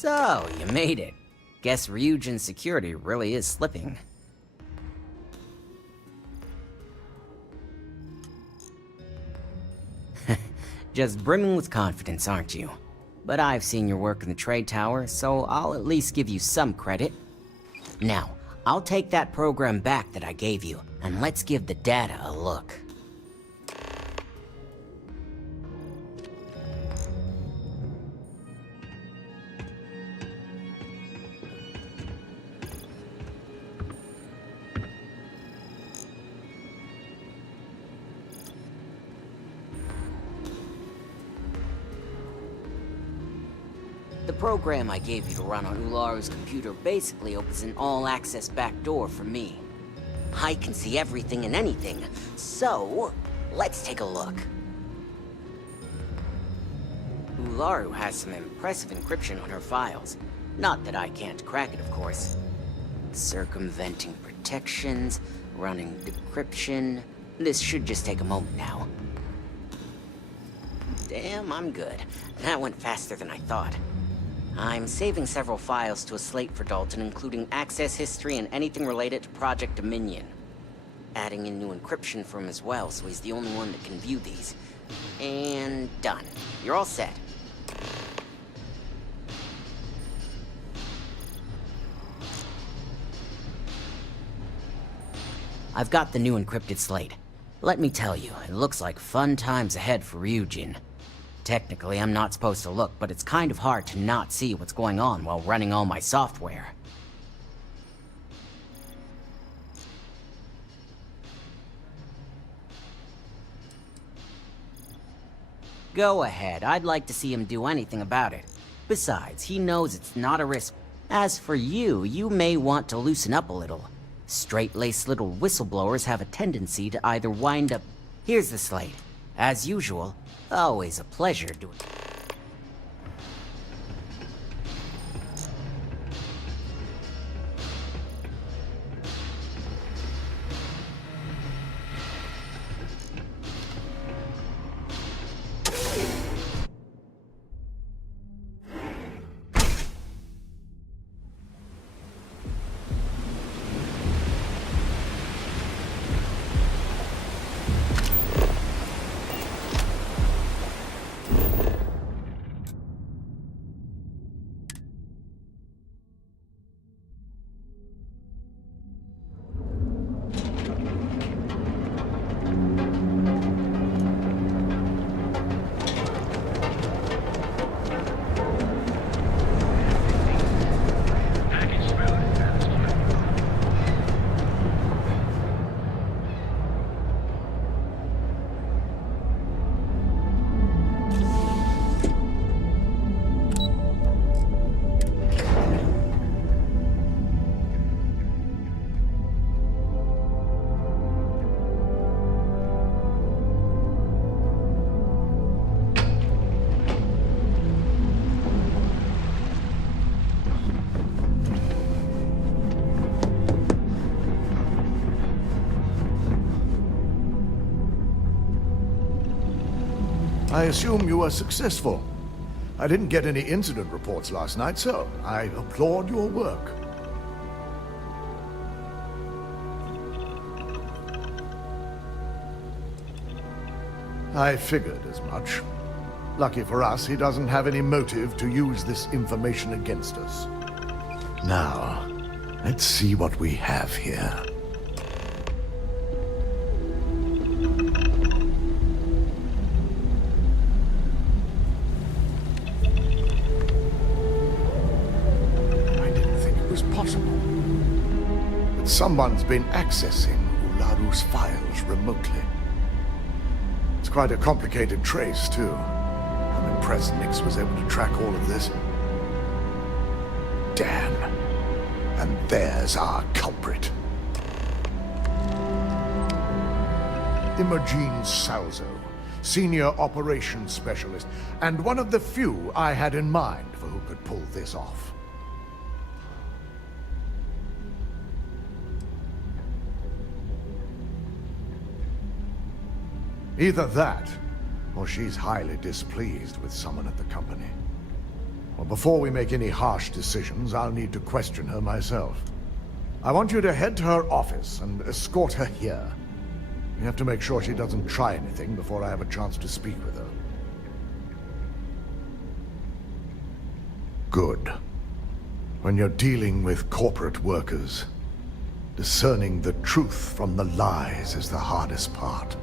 So, you made it. Guess Ryujin security really is slipping. Just brimming with confidence, aren't you? But I've seen your work in the trade tower, so I'll at least give you some credit. Now, I'll take that program back that I gave you, and let's give the data a look. The program I gave you to run on Ularu's computer basically opens an all-access backdoor for me. I can see everything and anything, so let's take a look. Ularu has some impressive encryption on her files. Not that I can't crack it, of course. Circumventing protections, running decryption. This should just take a moment now. Damn, I'm good. That went faster than I thought. I'm saving several files to a slate for Dalton, including access history and anything related to Project Dominion. Adding in new encryption for him as well, so he's the only one that can view these. And done. You're all set. I've got the new encrypted slate. Let me tell you, it looks like fun times ahead for Ryujin. Technically, I'm not supposed to look, but it's kind of hard to not see what's going on while running all my software. Go ahead, I'd like to see him do anything about it. Besides, he knows it's not a risk. As for you, you may want to loosen up a little. Straight-laced little whistleblowers have a tendency to either wind up... Here's the slate. As usual, always a pleasure doing... I assume you were successful. I didn't get any incident reports last night, so I applaud your work. I figured as much. Lucky for us, he doesn't have any motive to use this information against us. Now, let's see what we have here. Someone's been accessing Ularu's files remotely. It's quite a complicated trace, too. I'm impressed Nix was able to track all of this. Damn. And there's our culprit. Imogene Salzo, Senior Operations Specialist, and one of the few I had in mind for who could pull this off. Either that, or she's highly displeased with someone at the company. Well, before we make any harsh decisions, I'll need to question her myself. I want you to head to her office and escort her here. We have to make sure she doesn't try anything before I have a chance to speak with her. Good. When you're dealing with corporate workers, discerning the truth from the lies is the hardest part.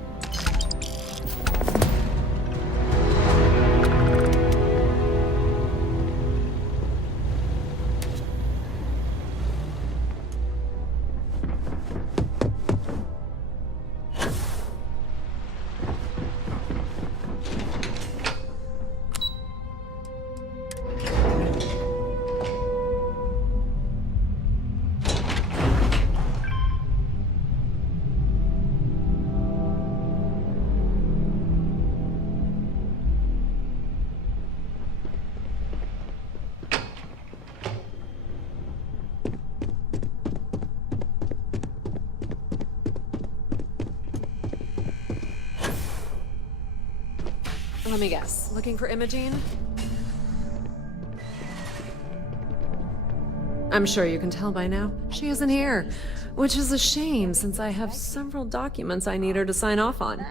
Let me guess. Looking for Imogene? I'm sure you can tell by now. She isn't here. Which is a shame, since I have several documents I need her to sign off on.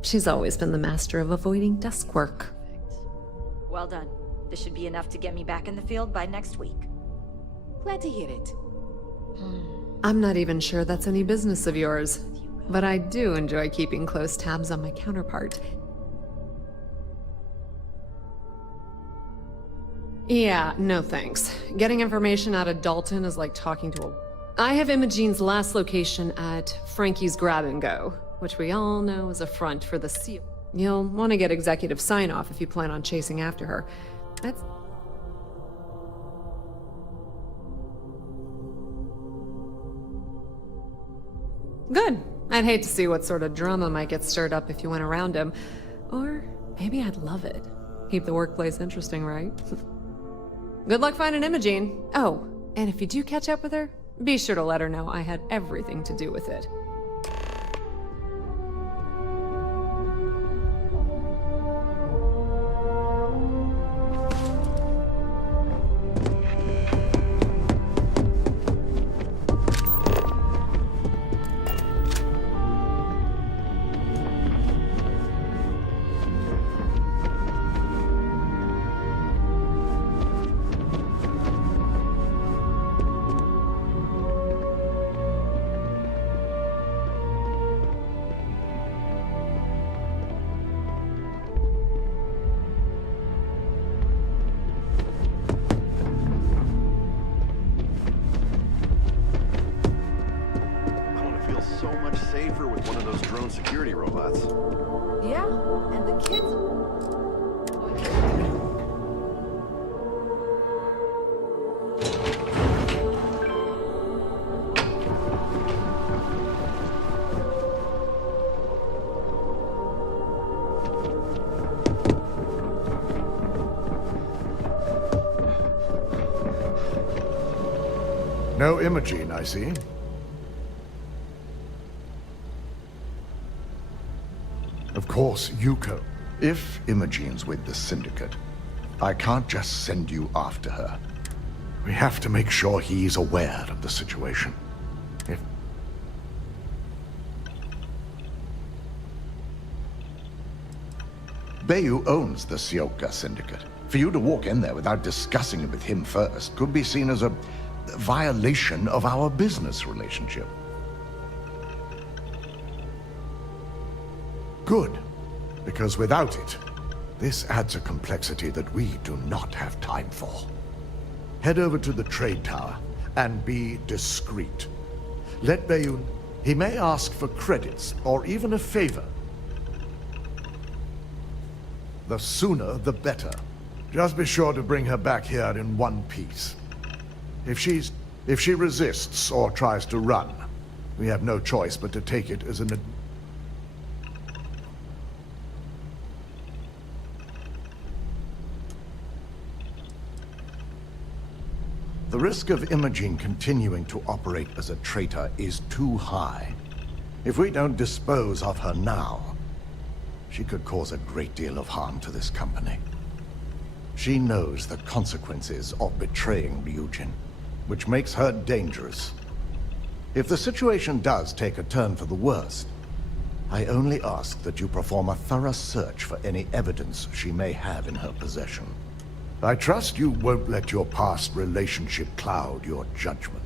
She's always been the master of avoiding desk work. Well done. This should be enough to get me back in the field by next week. Glad to hear it. I'm not even sure that's any business of yours. But I do enjoy keeping close tabs on my counterpart. Yeah, no thanks. Getting information out of Dalton is like talking to a... I have Imogene's last location at Frankie's Grab and Go, which we all know is a front for the seal. You'll want to get executive sign-off if you plan on chasing after her. That's... Good. I'd hate to see what sort of drama might get stirred up if you went around him. Or maybe I'd love it. Keep the workplace interesting, right? Good luck finding Imogene. Oh, and if you do catch up with her, be sure to let her know I had everything to do with it. So much safer with one of those drone security robots. Yeah, and the kids... No Imogene, I see. Of course, Yuko. If Imogene's with the Syndicate, I can't just send you after her. We have to make sure he's aware of the situation. If... Bayu owns the Sioka Syndicate. For you to walk in there without discussing it with him first could be seen as a violation of our business relationship. Good, because without it, this adds a complexity that we do not have time for. Head over to the trade tower and be discreet. Let Bayun... He may ask for credits or even a favor. The sooner, the better. Just be sure to bring her back here in one piece. If she resists or tries to run, we have no choice but to take it as an... The risk of Imogene continuing to operate as a traitor is too high. If we don't dispose of her now, she could cause a great deal of harm to this company. She knows the consequences of betraying Ryujin, which makes her dangerous. If the situation does take a turn for the worst, I only ask that you perform a thorough search for any evidence she may have in her possession. I trust you won't let your past relationship cloud your judgment.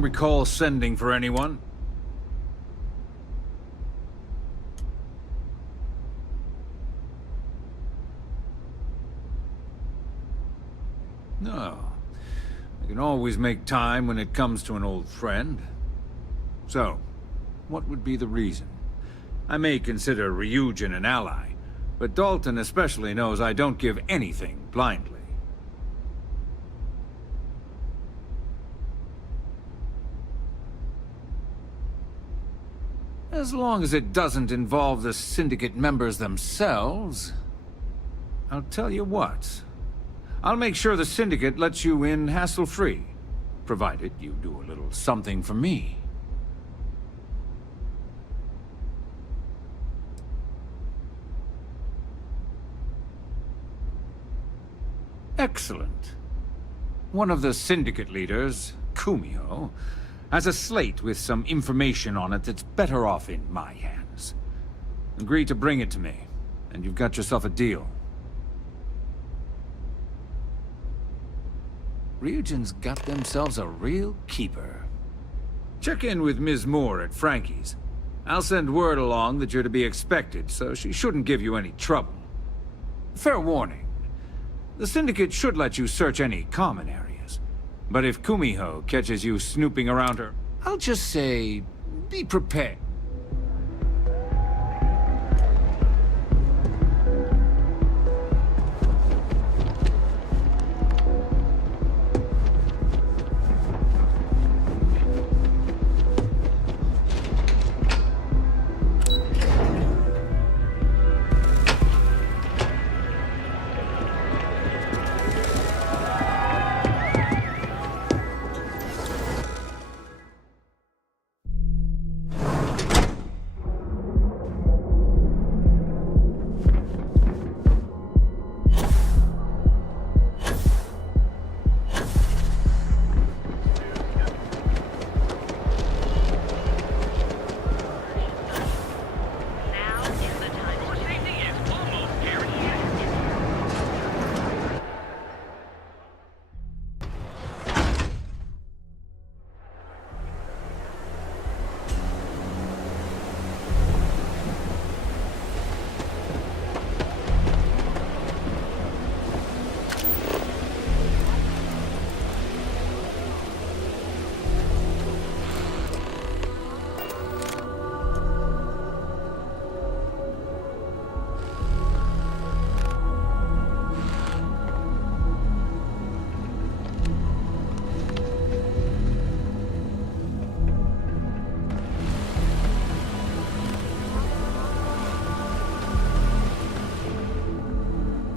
Recall sending for anyone? No. I can always make time when it comes to an old friend. So, what would be the reason? I may consider Ryujin an ally, but Dalton especially knows I don't give anything blindly. As long as it doesn't involve the Syndicate members themselves. I'll tell you what. I'll make sure the Syndicate lets you in hassle-free, provided you do a little something for me. Excellent. One of the syndicate leaders, Kumio, has a slate with some information on it that's better off in my hands. Agree to bring it to me, and you've got yourself a deal. Ryujin's got themselves a real keeper. Check in with Ms. Moore at Frankie's. I'll send word along that you're to be expected, so she shouldn't give you any trouble. Fair warning. The Syndicate should let you search any common areas. But if Kumiho catches you snooping around her, I'll just say, be prepared.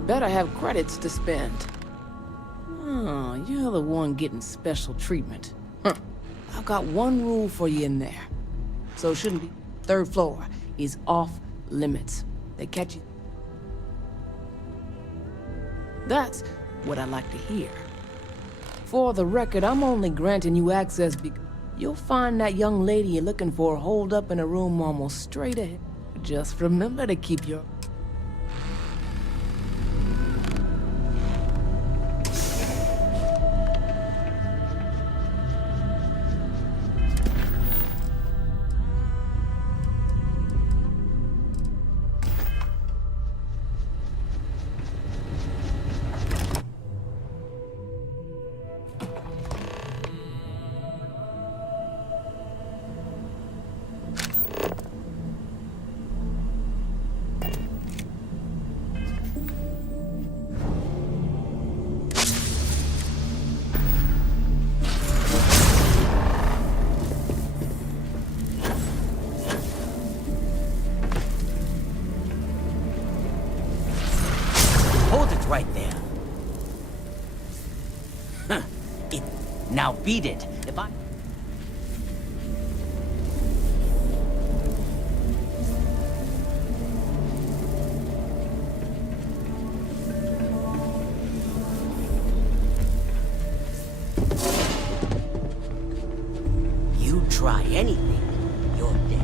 Better have credits to spend. Oh, you're the one getting special treatment. Huh. I've got one rule for you in there. So it shouldn't be. Third floor is off limits. They catch you. That's what I like to hear. For the record, I'm only granting you access because you'll find that young lady you're looking for holed up in a room almost straight ahead. Just remember to keep your... Hold it right there. Huh. Now beat it. If I... You try anything, you're dead.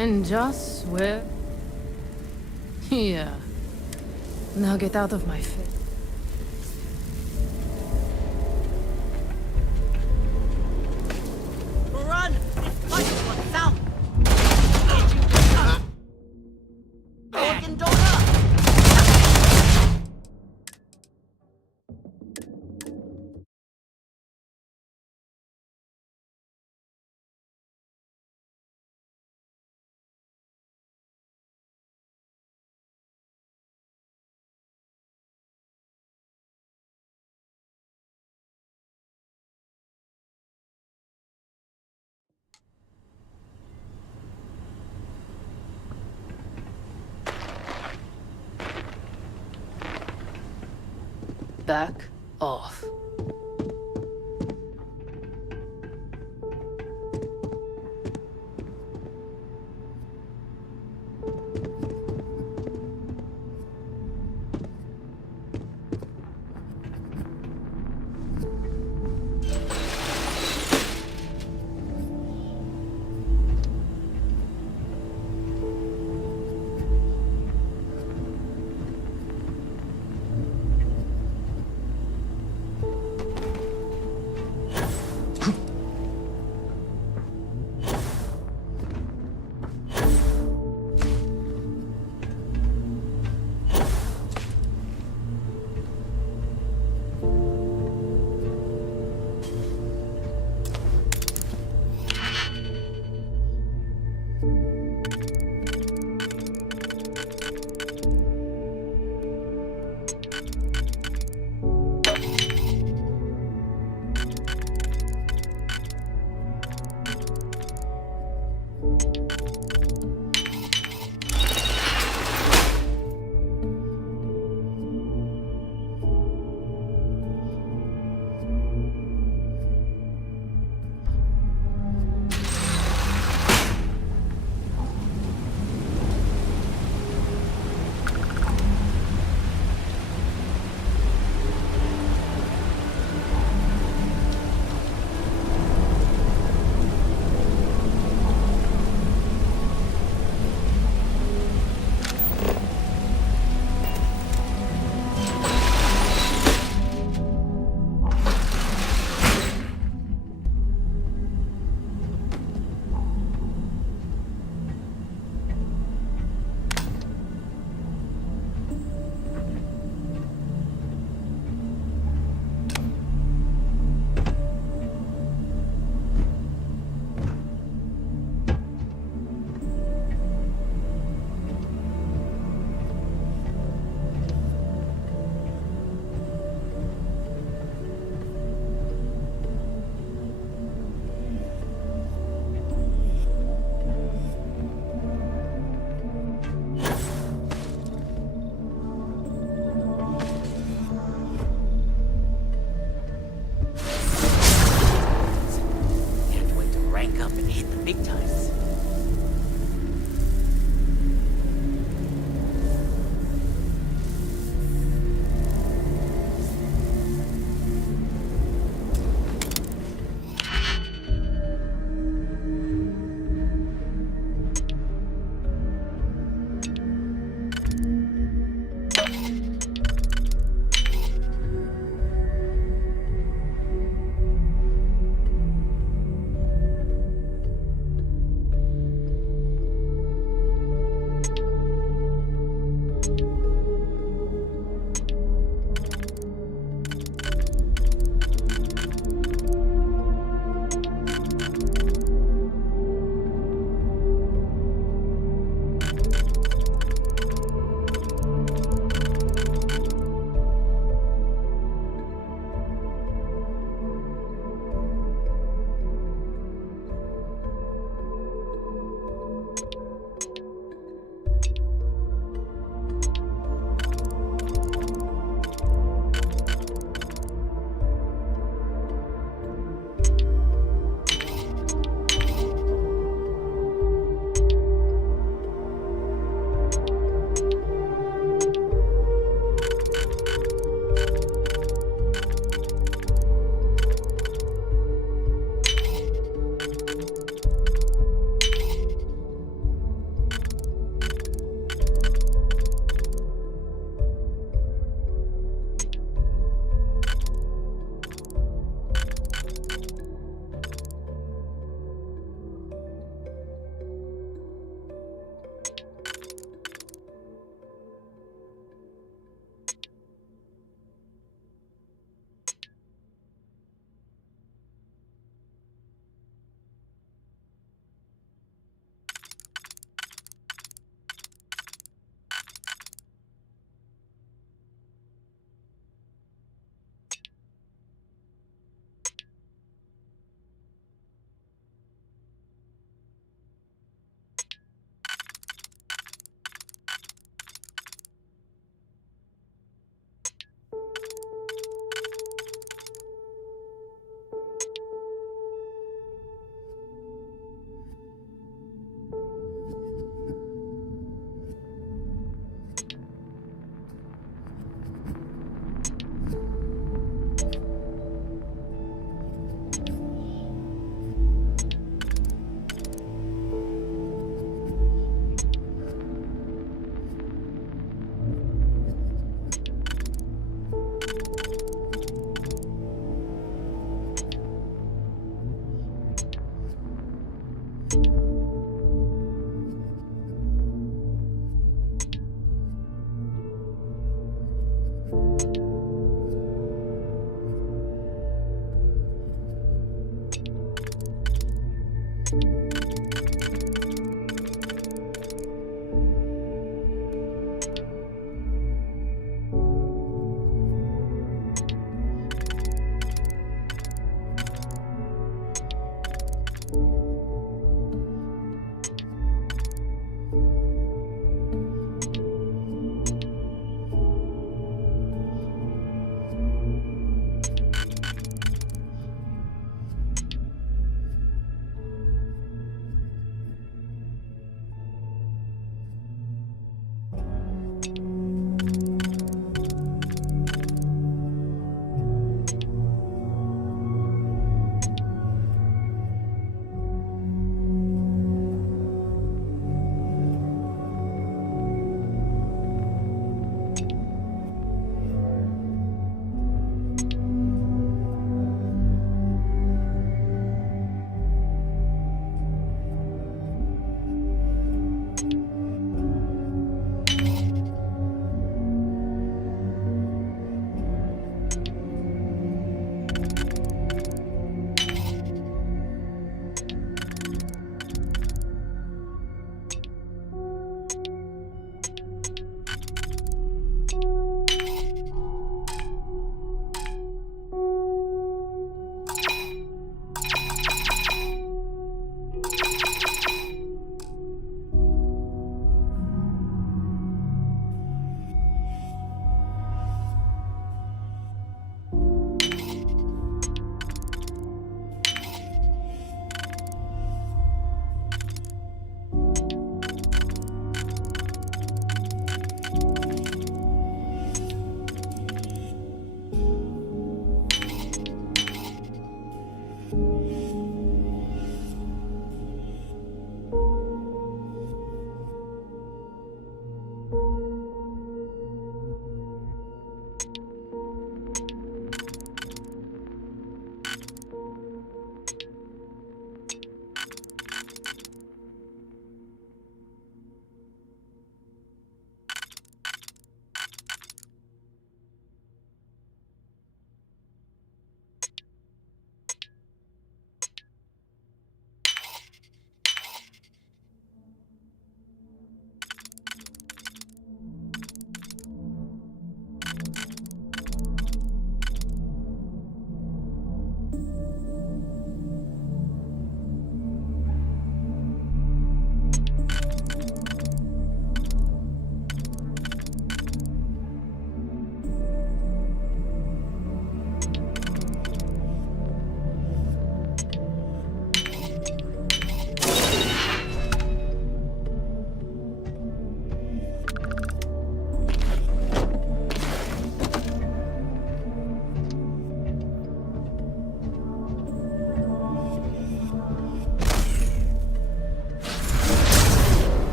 And just swear. Yeah. Now get out of my face. Run! It's punch south! Open door up! Back off.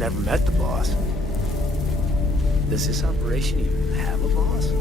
Never met the boss. Does this operation even have a boss?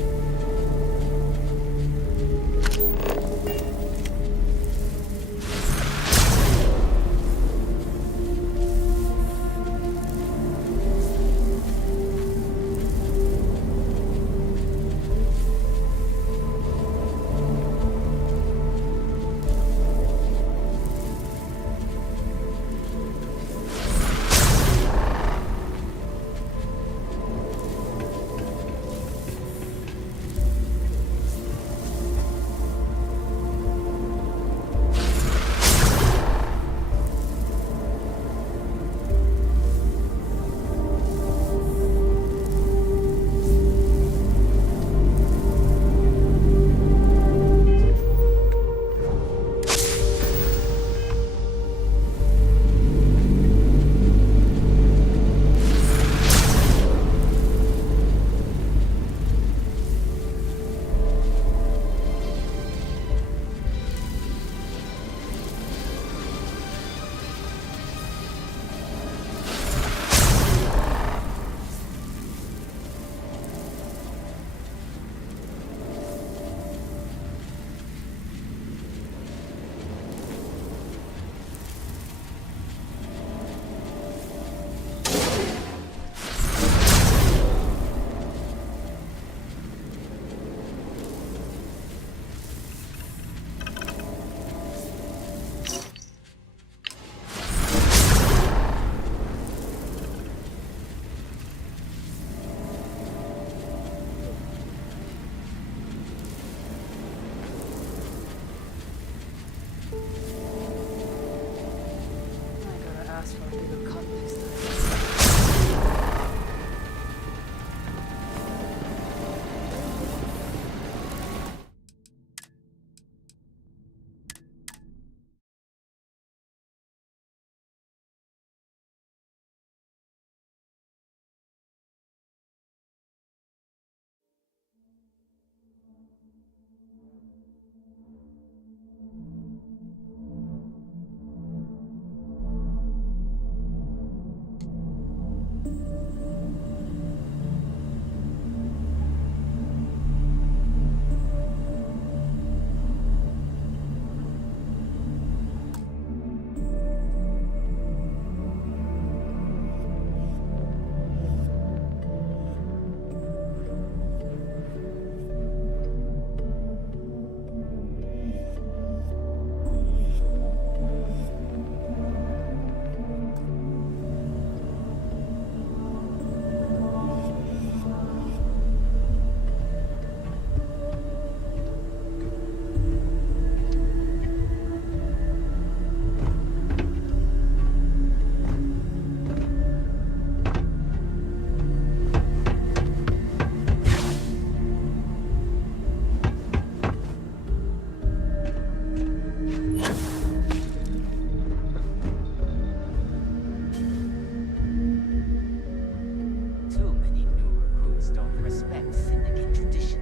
Bigger cut next time. Too many new recruits don't respect syndicate tradition.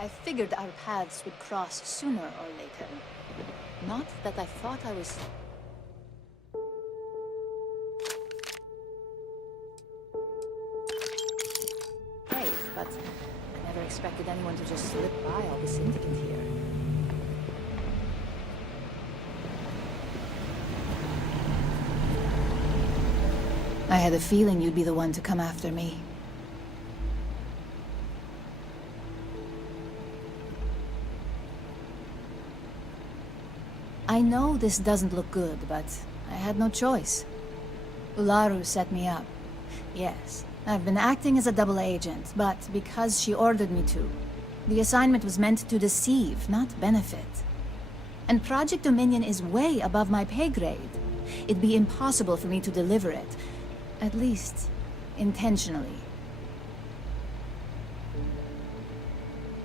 I figured our paths would cross sooner or later. Not that I thought I was... Great, but I never expected anyone to just slip by all the syndicate here. I had a feeling you'd be the one to come after me. I know this doesn't look good, but I had no choice. Ularu set me up. Yes, I've been acting as a double agent, but because she ordered me to. The assignment was meant to deceive, not benefit. And Project Dominion is way above my pay grade. It'd be impossible for me to deliver it. At least, intentionally.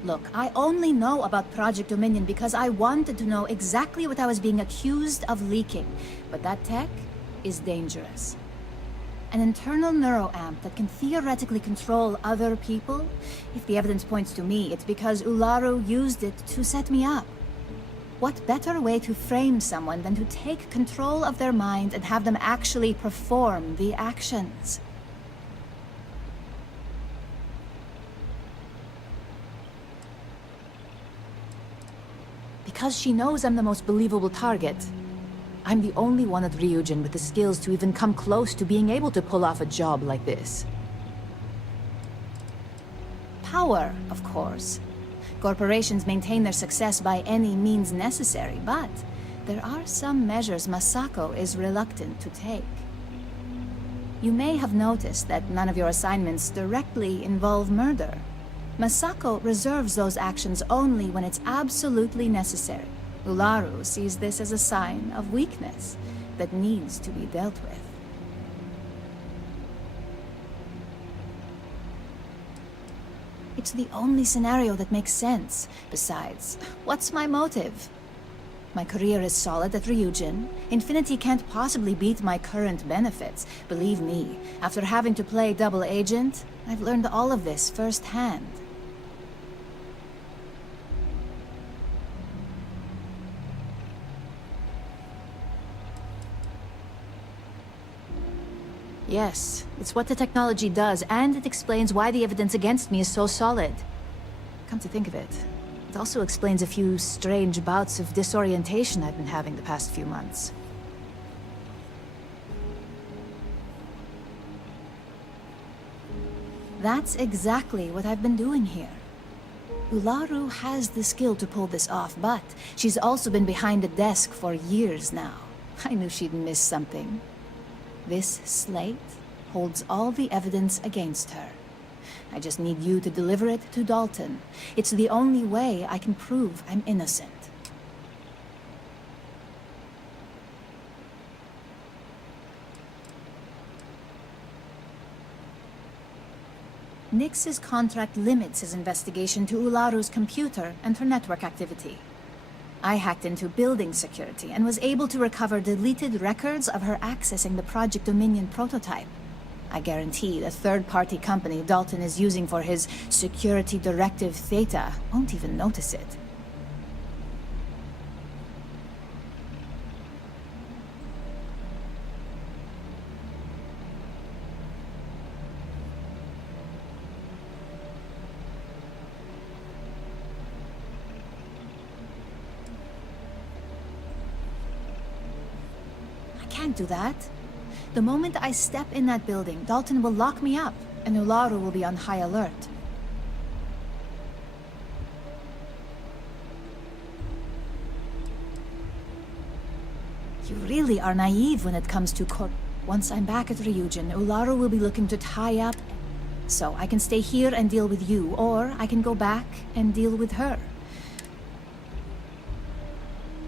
Look, I only know about Project Dominion because I wanted to know exactly what I was being accused of leaking. But that tech is dangerous. An internal neuroamp that can theoretically control other people? If the evidence points to me, it's because Ularu used it to set me up. What better way to frame someone than to take control of their mind and have them actually perform the actions? Because she knows I'm the most believable target. I'm the only one at Ryujin with the skills to even come close to being able to pull off a job like this. Power, of course. Corporations maintain their success by any means necessary, but there are some measures Masako is reluctant to take. You may have noticed that none of your assignments directly involve murder. Masako reserves those actions only when it's absolutely necessary. Ularu sees this as a sign of weakness that needs to be dealt with. It's the only scenario that makes sense. Besides, what's my motive? My career is solid at Ryujin. Infinity can't possibly beat my current benefits. Believe me, after having to play double agent, I've learned all of this firsthand. Yes, it's what the technology does, and it explains why the evidence against me is so solid. Come to think of it, it also explains a few strange bouts of disorientation I've been having the past few months. That's exactly what I've been doing here. Ularu has the skill to pull this off, but she's also been behind a desk for years now. I knew she'd miss something. This slate holds all the evidence against her. I just need you to deliver it to Dalton. It's the only way I can prove I'm innocent. Nix's contract limits his investigation to Ularu's computer and her network activity. I hacked into building security and was able to recover deleted records of her accessing the Project Dominion prototype. I guarantee the third-party company Dalton is using for his security directive Theta won't even notice it. Can't do that. The moment I step in that building, Dalton will lock me up, and Ularu will be on high alert. You really are naive when it comes to Once I'm back at Ryujin, Ularu will be looking to tie up, so I can stay here and deal with you, or I can go back and deal with her.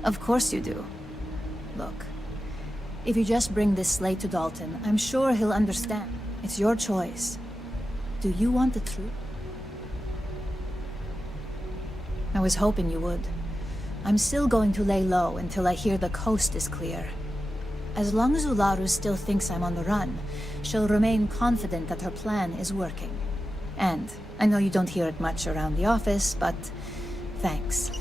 Of course you do. Look. If you just bring this slate to Dalton, I'm sure he'll understand. It's your choice. Do you want the truth? I was hoping you would. I'm still going to lay low until I hear the coast is clear. As long as Ularu still thinks I'm on the run, she'll remain confident that her plan is working. And I know you don't hear it much around the office, but thanks.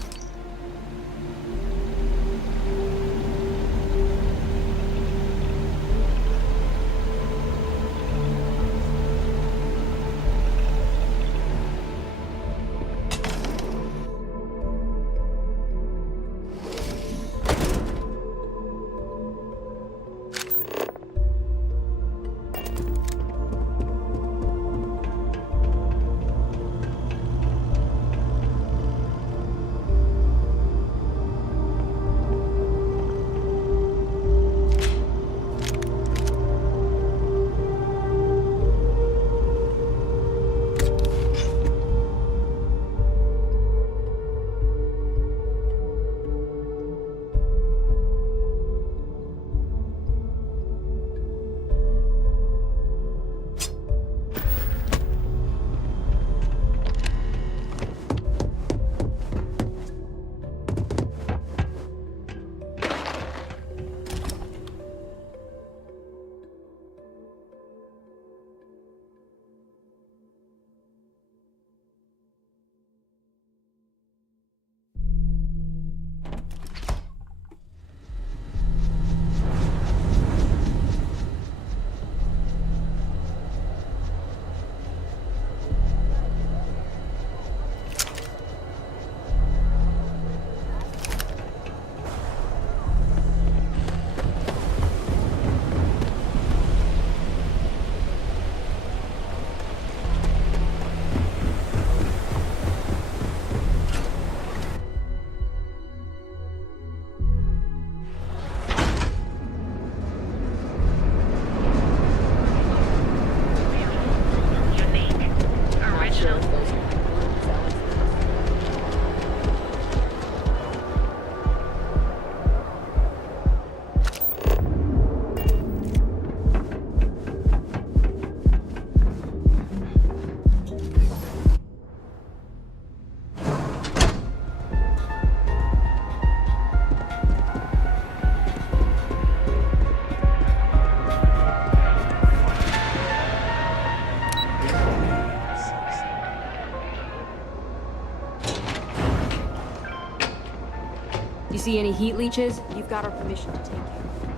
You see any heat leeches? You've got our permission to take care of them.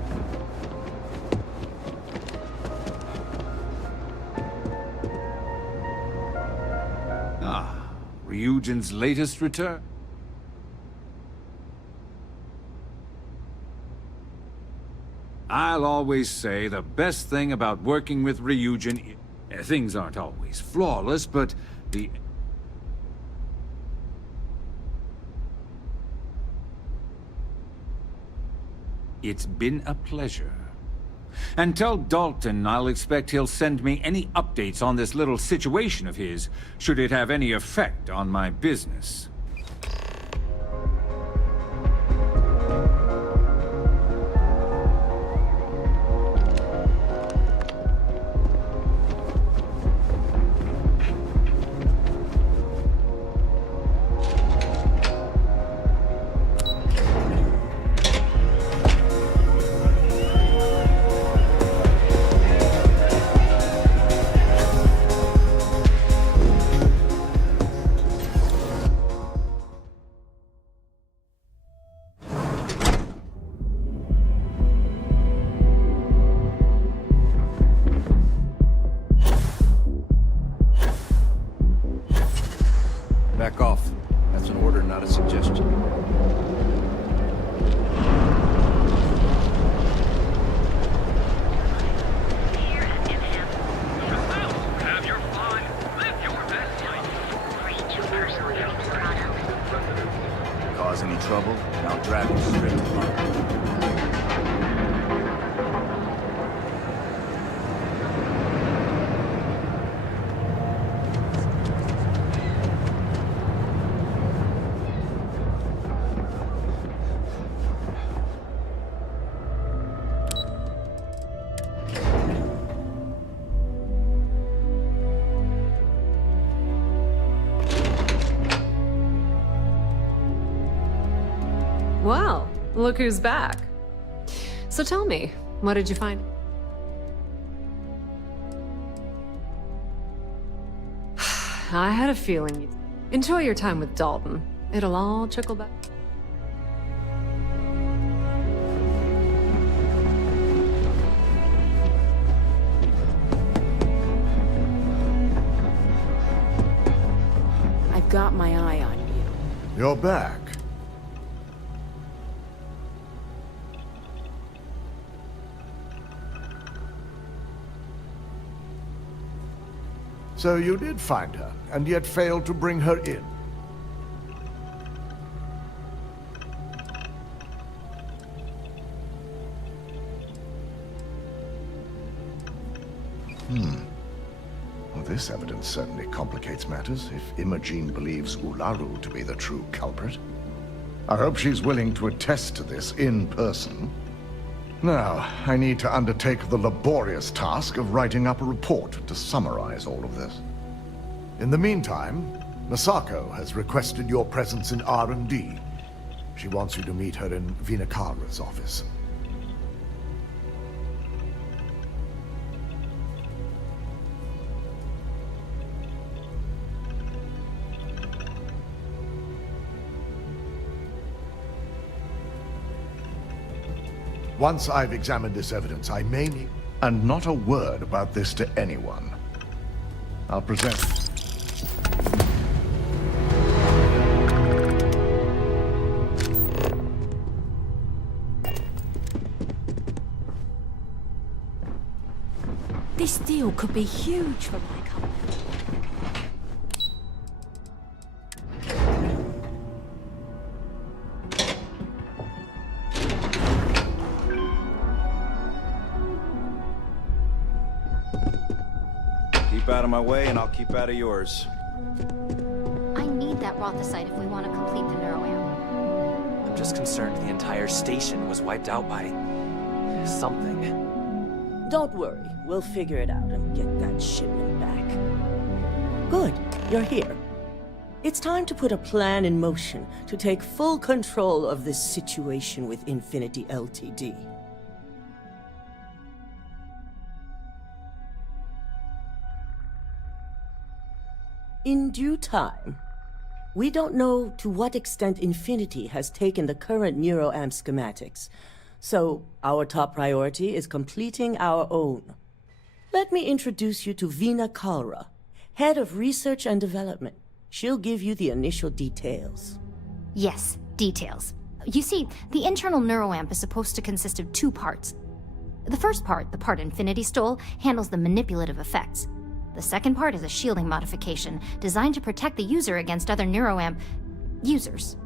Ah, Ryujin's latest return? I'll always say the best thing about working with Ryujin, things aren't always flawless, but it's been a pleasure. And tell Dalton I'll expect he'll send me any updates on this little situation of his, should it have any effect on my business. Back off. That's an order, not a suggestion. Have your fun. Live your best life. Cause any trouble, and I'll drive you straight to London. Well, look who's back. So tell me, what did you find? I had a feeling you'd... Enjoy your time with Dalton. It'll all trickle back. I've got my eye on you. You're back. So you did find her, and yet failed to bring her in. Well, this evidence certainly complicates matters, if Imogene believes Ularu to be the true culprit. I hope she's willing to attest to this in person. Now, I need to undertake the laborious task of writing up a report to summarize all of this. In the meantime, Masako has requested your presence in R&D. She wants you to meet her in Vinakara's office. Once I've examined this evidence, I may need... And not a word about this to anyone. I'll present... This deal could be huge for my company. Keep out of my way, and I'll keep out of yours. I need that Rothosite if we want to complete the neuroamp. I'm just concerned the entire station was wiped out by... something. Don't worry, we'll figure it out and get that shipment back. Good, you're here. It's time to put a plan in motion to take full control of this situation with Infinity Ltd. In due time. We don't know to what extent Infinity has taken the current neuroamp schematics, so our top priority is completing our own. Let me introduce you to Vina Kalra, Head of Research and Development. She'll give you the initial details. Yes, details. You see, the internal neuroamp is supposed to consist of two parts. The first part, the part Infinity stole, handles the manipulative effects. The second part is a shielding modification, designed to protect the user against other neuroamp users.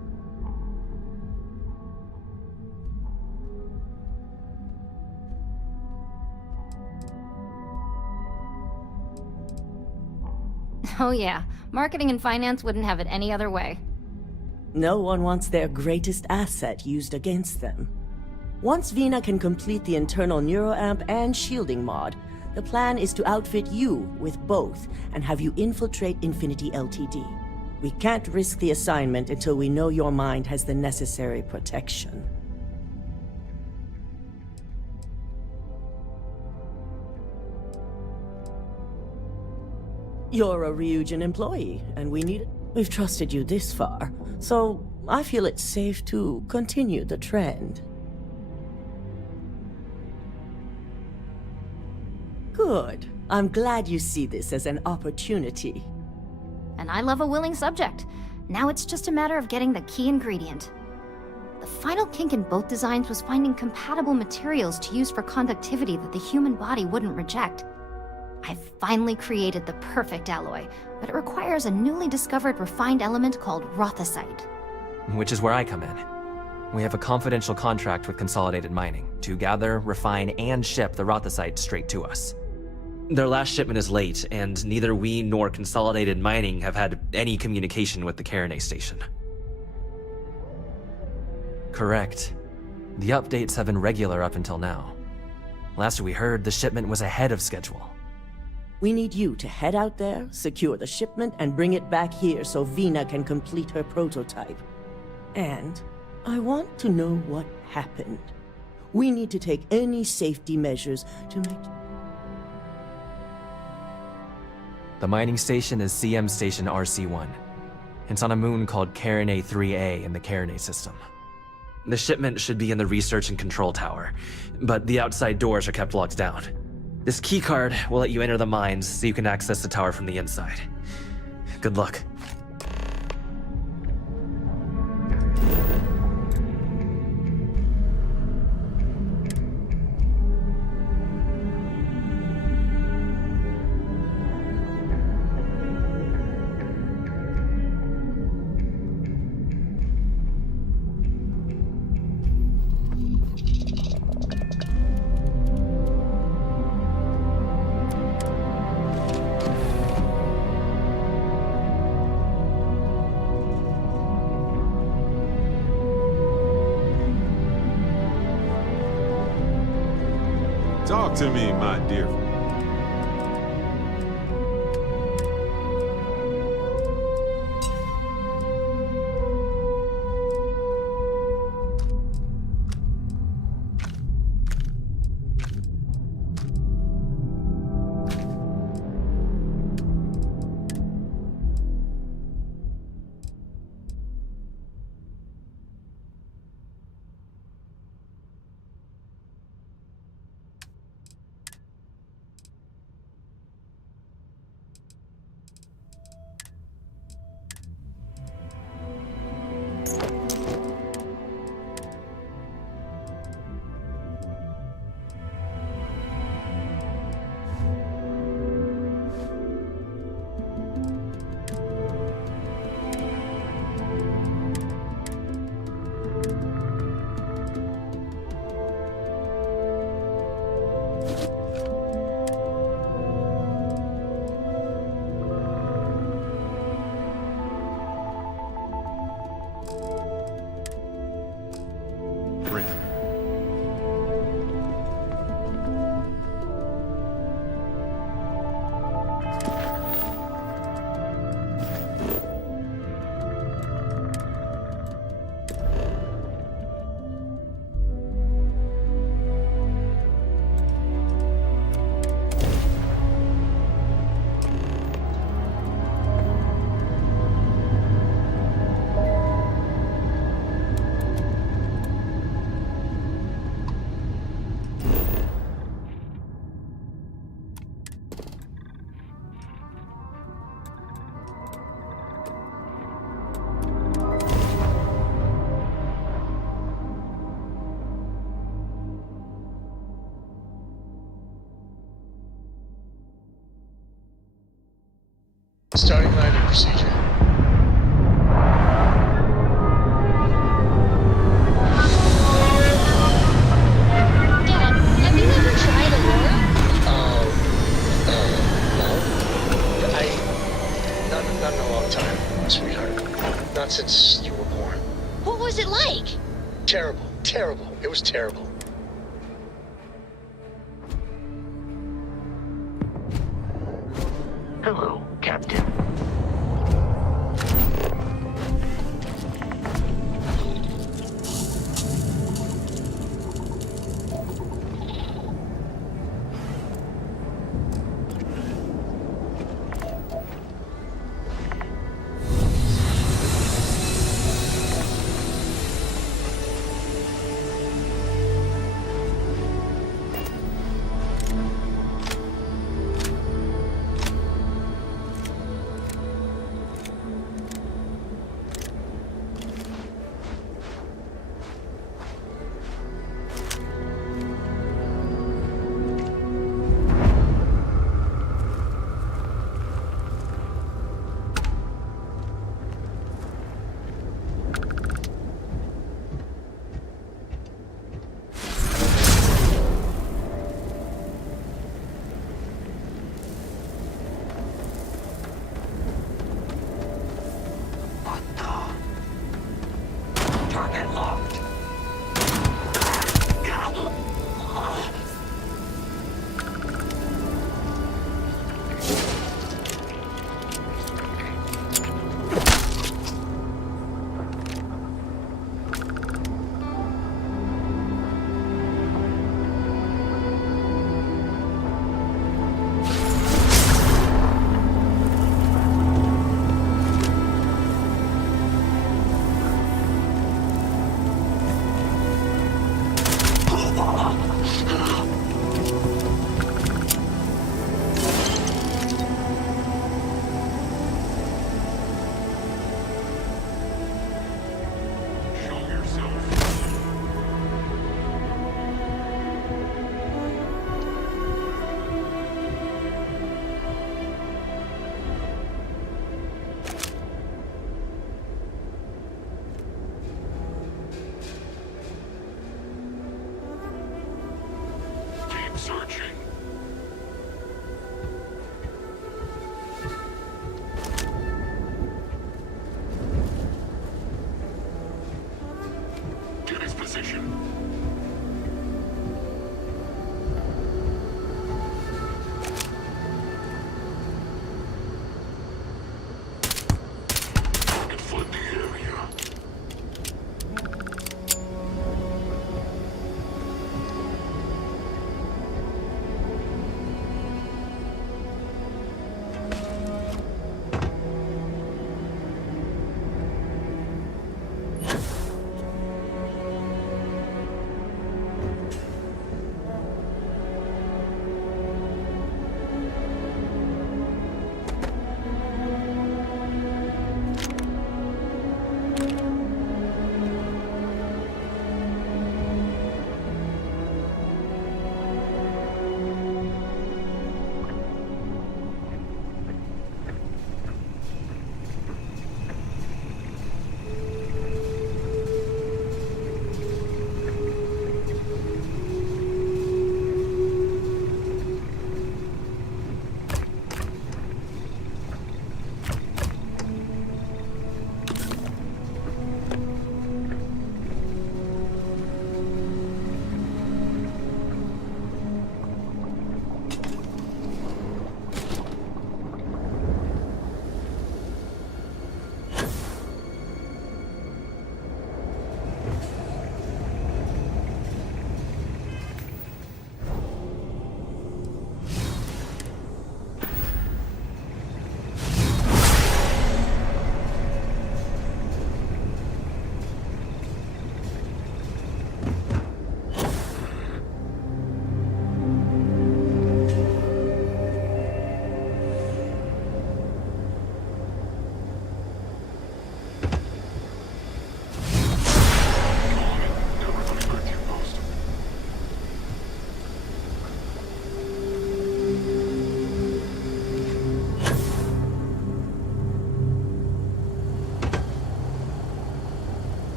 Oh yeah, marketing and finance wouldn't have it any other way. No one wants their greatest asset used against them. Once Vina can complete the internal neuroamp and shielding mod, the plan is to outfit you with both and have you infiltrate Infinity Ltd. We can't risk the assignment until we know your mind has the necessary protection. You're a Ryujin employee, and we've trusted you this far, so I feel it's safe to continue the trend. Good. I'm glad you see this as an opportunity. And I love a willing subject. Now it's just a matter of getting the key ingredient. The final kink in both designs was finding compatible materials to use for conductivity that the human body wouldn't reject. I've finally created the perfect alloy, but it requires a newly discovered refined element called Rothosite. Which is where I come in. We have a confidential contract with Consolidated Mining to gather, refine, and ship the Rothosite straight to us. Their last shipment is late, and neither we nor Consolidated Mining have had any communication with the Carinae station. Correct. The updates have been regular up until now. Last we heard, the shipment was ahead of schedule. We need you to head out there, secure the shipment, and bring it back here so Vina can complete her prototype. And I want to know what happened. We need to take any safety measures to make... The mining station is CM Station RC-1. It's on a moon called Carinae 3A in the Carinae system. The shipment should be in the research and control tower, but the outside doors are kept locked down. This keycard will let you enter the mines so you can access the tower from the inside. Good luck. Talk to me, my dear. Starting line of procedure. Dad, have you ever tried Aurora? No. Not in a long time, sweetheart. Not since you were born. What was it like? Terrible. It was terrible. Hello, Captain.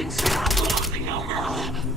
Something's not laughing over.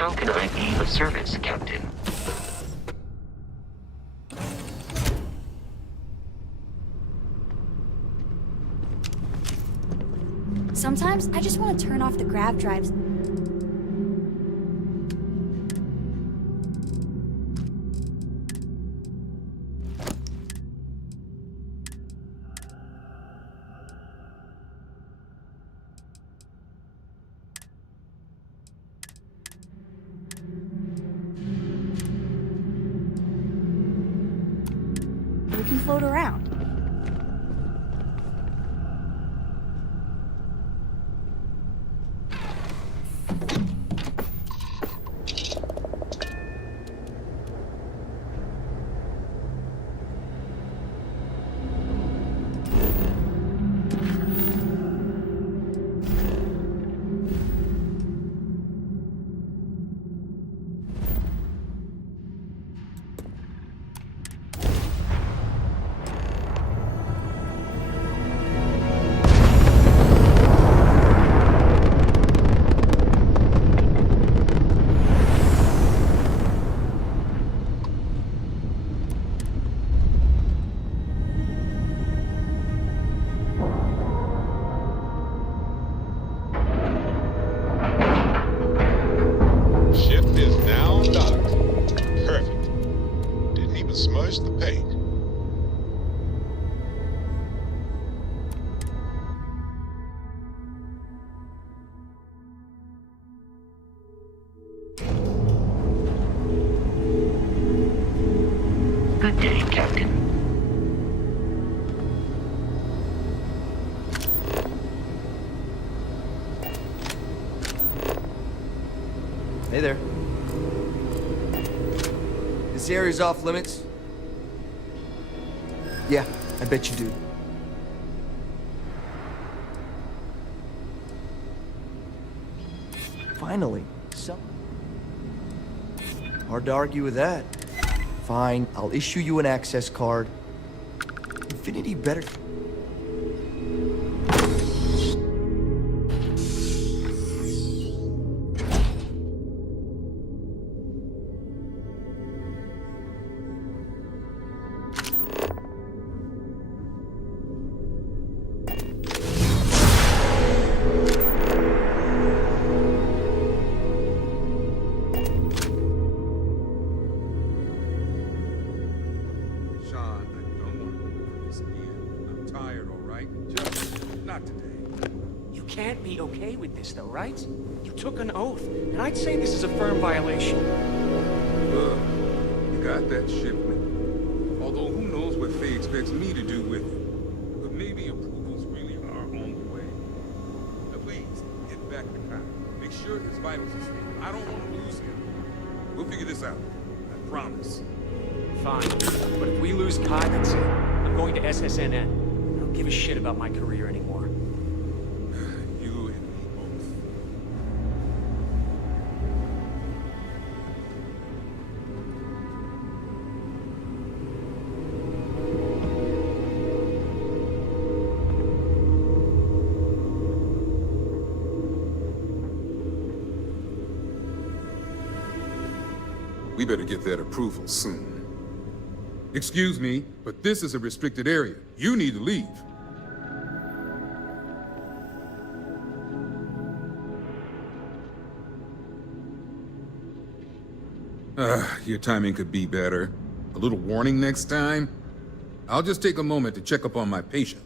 How can I be of service, Captain? Sometimes I just want to turn off the grav drives. We can float around. Ship is now docked. Perfect. Didn't even smudge the paint. Good day, Captain. Hey there. This area's off limits? Yeah, I bet you do. Finally, hard to argue with that. Fine, I'll issue you an access card. Infinity better. Sean, I don't want to go over this again. I'm tired, all right? Just not today. You can't be okay with this, though, right? You took an oath, and I'd say this is a firm violation. Look, you got that shipment. Although who knows what Faye expects me to do with it. But maybe approvals really are on the way. Now please, get back to Kyle. Make sure his vitals are stable. I don't want to lose him. We'll figure this out. I promise. Fine. But if we lose Kai, that's it. I'm going to SSNN. I don't give a shit about my career anymore. You and me both. We better get that approval soon. Excuse me, but this is a restricted area. You need to leave. Your timing could be better. A little warning next time? I'll just take a moment to check up on my patient.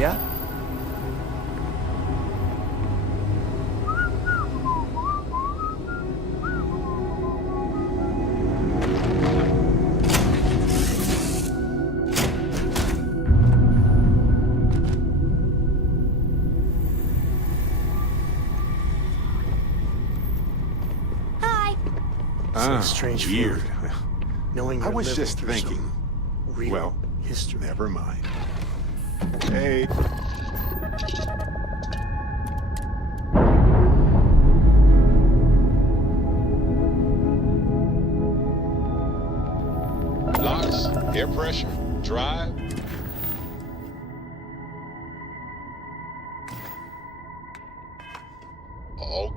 yeah? Ah, strange weird. feeling, knowing I you're was living just through thinking. some real Well, history. never mind. Hey. Locks, air pressure, drive. All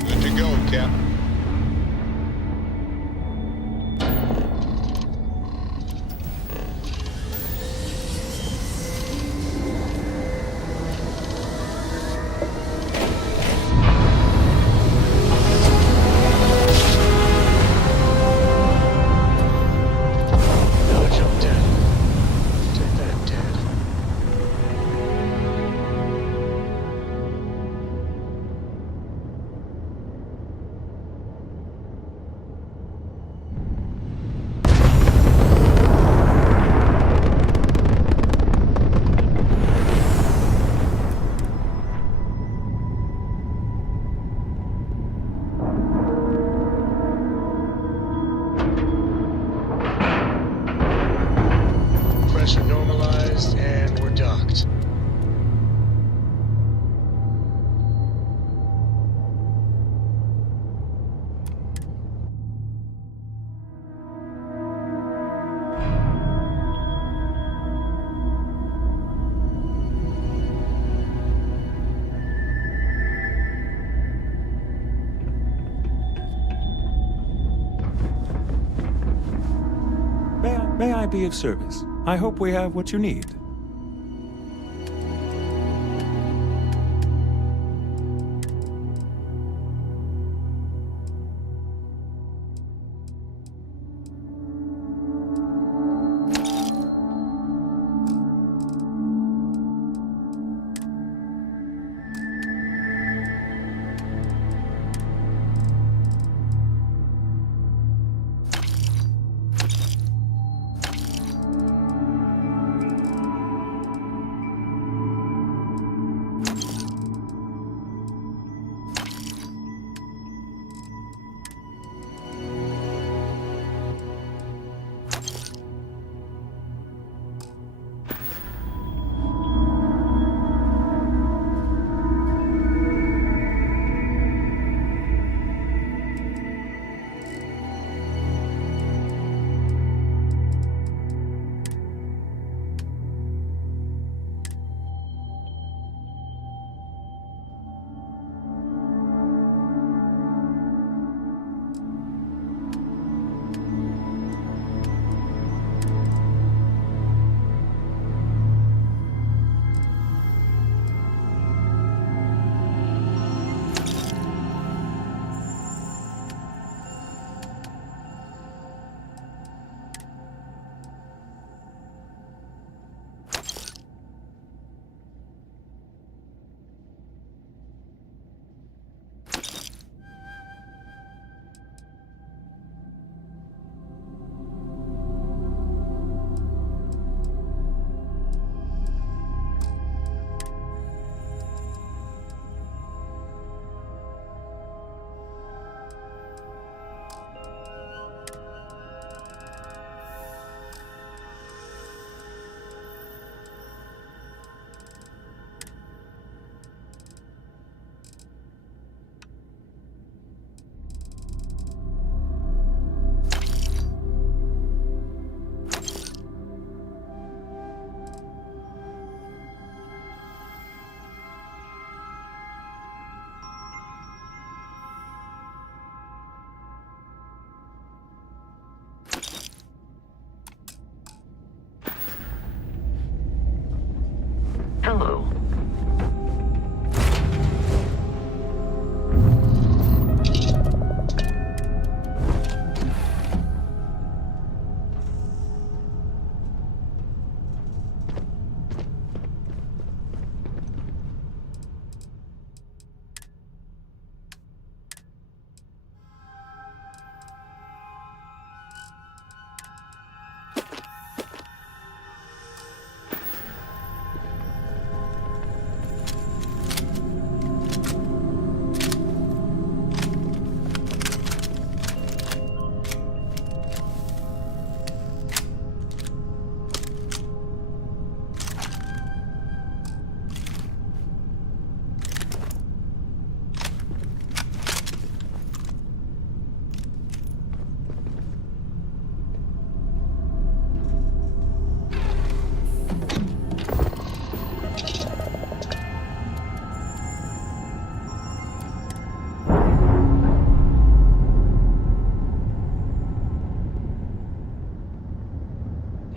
good to go, Captain. Dodge, I'm dead. Take that, dead. Pressure normalized, and we're docked. May I be of service? I hope we have what you need.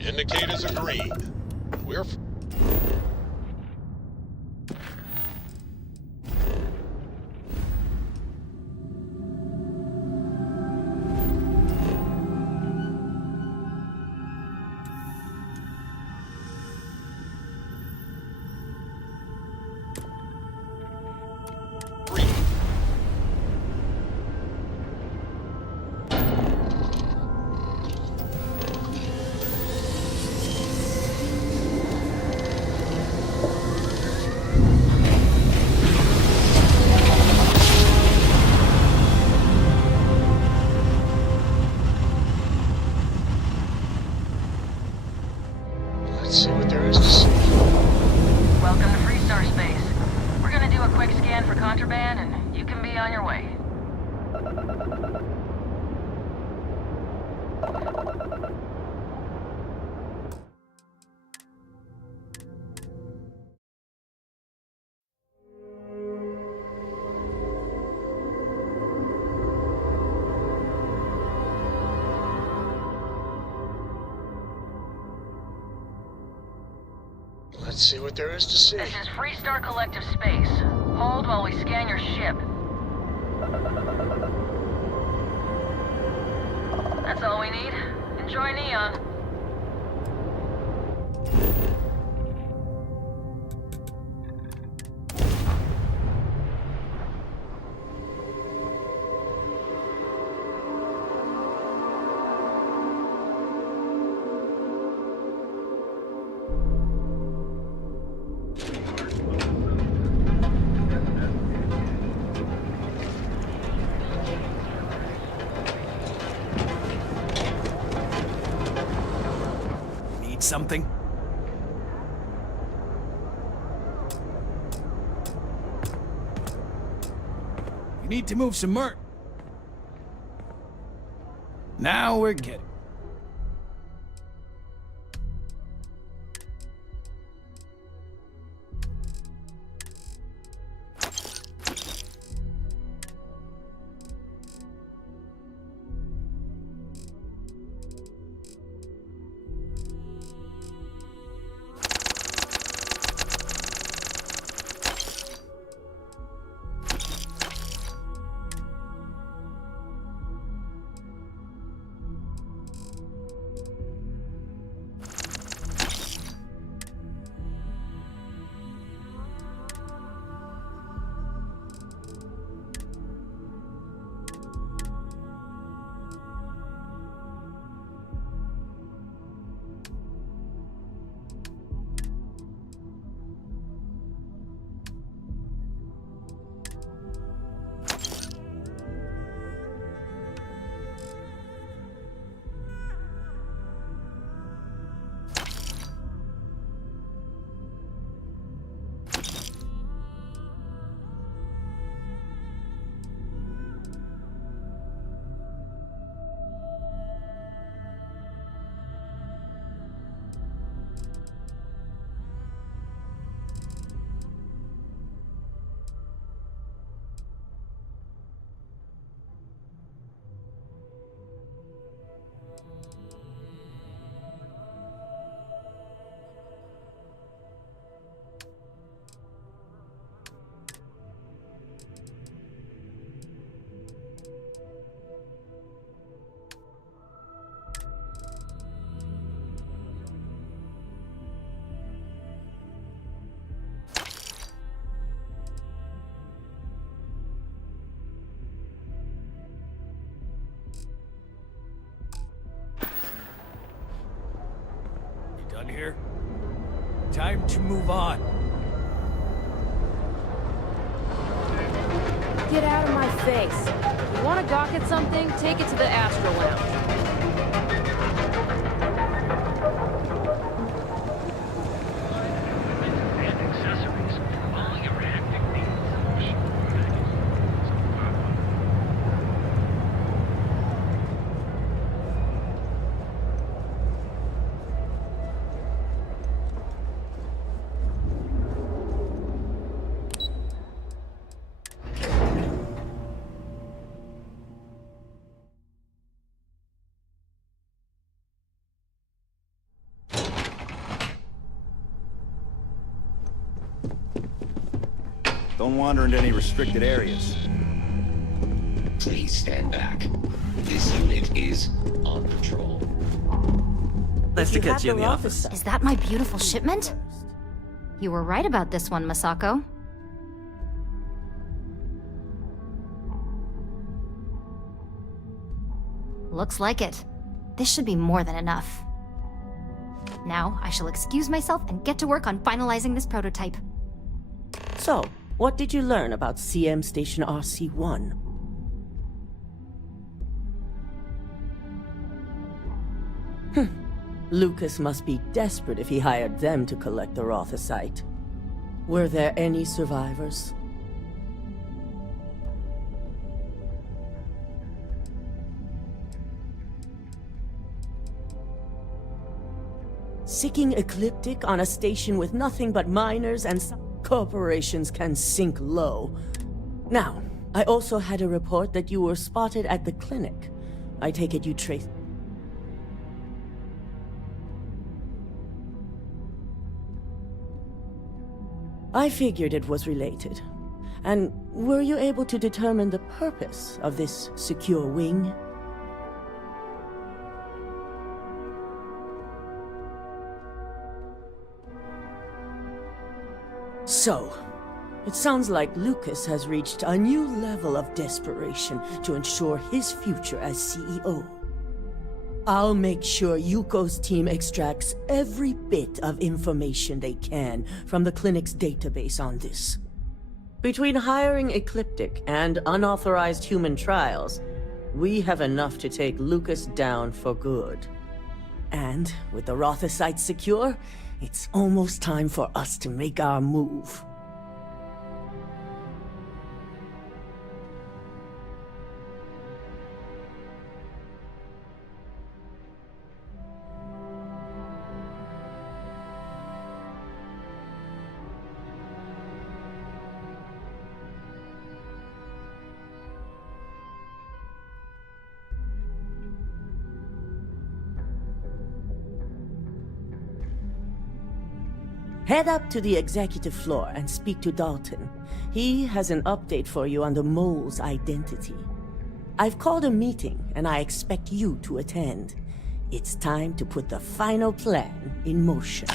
Indicators are green. We're... Let's see what there is to see. Welcome to Freestar Space. We're gonna do a quick scan for contraband, and you can be on your way. Let's see what there is to see. This is Freestar Collective Space. Hold while we scan your ship. That's all we need. Enjoy Neon. Something? You need to move some merch. Now we're getting. Done here? Time to move on. Get out of my face. You want to gawk at something? Take it to the Astro Lounge. Don't wander into any restricted areas. Please stand back. This unit is on patrol. Nice to catch you in the office. Is that my beautiful shipment? You were right about this one, Masako. Looks like it. This should be more than enough. Now, I shall excuse myself and get to work on finalizing this prototype. So, what did you learn about CM Station RC-1? Lucas must be desperate if he hired them to collect the Rothicite. Were there any survivors? Sicking Ecliptic on a station with nothing but miners and corporations can sink low. Now, I also had a report that you were spotted at the clinic. I take it you traced... I figured it was related. And were you able to determine the purpose of this secure wing? So, it sounds like Lucas has reached a new level of desperation to ensure his future as CEO. I'll make sure Yuko's team extracts every bit of information they can from the clinic's database on this. Between hiring Ecliptic and unauthorized human trials, we have enough to take Lucas down for good. And with the Rothicite secure, it's almost time for us to make our move. Head up to the executive floor and speak to Dalton. He has an update for you on the mole's identity. I've called a meeting, and I expect you to attend. It's time to put the final plan in motion.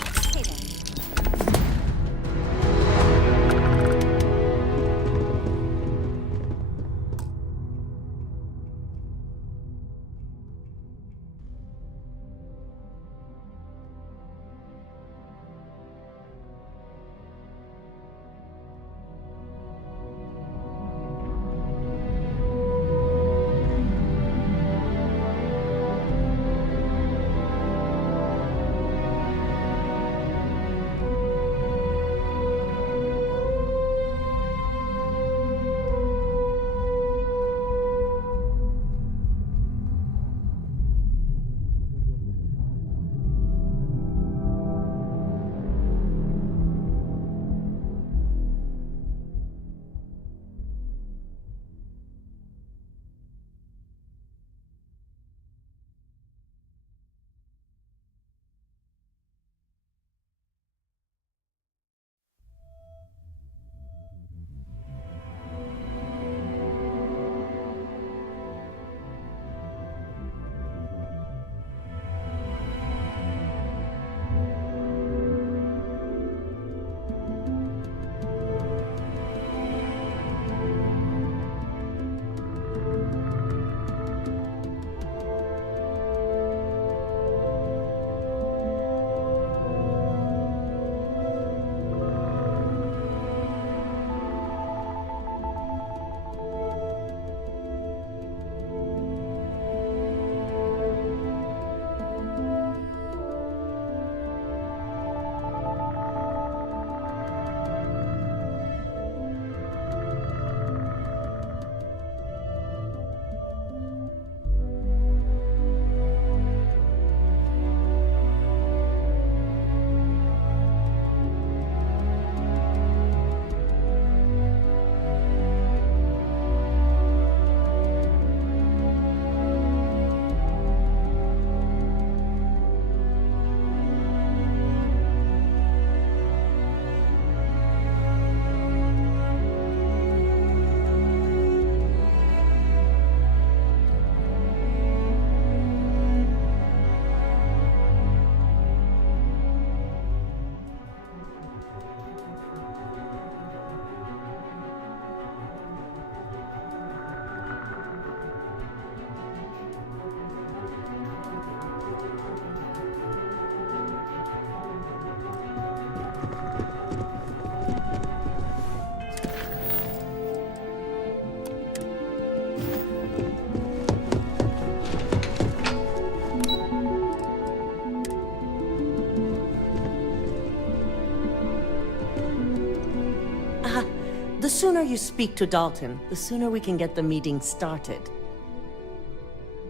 The sooner you speak to Dalton, the sooner we can get the meeting started.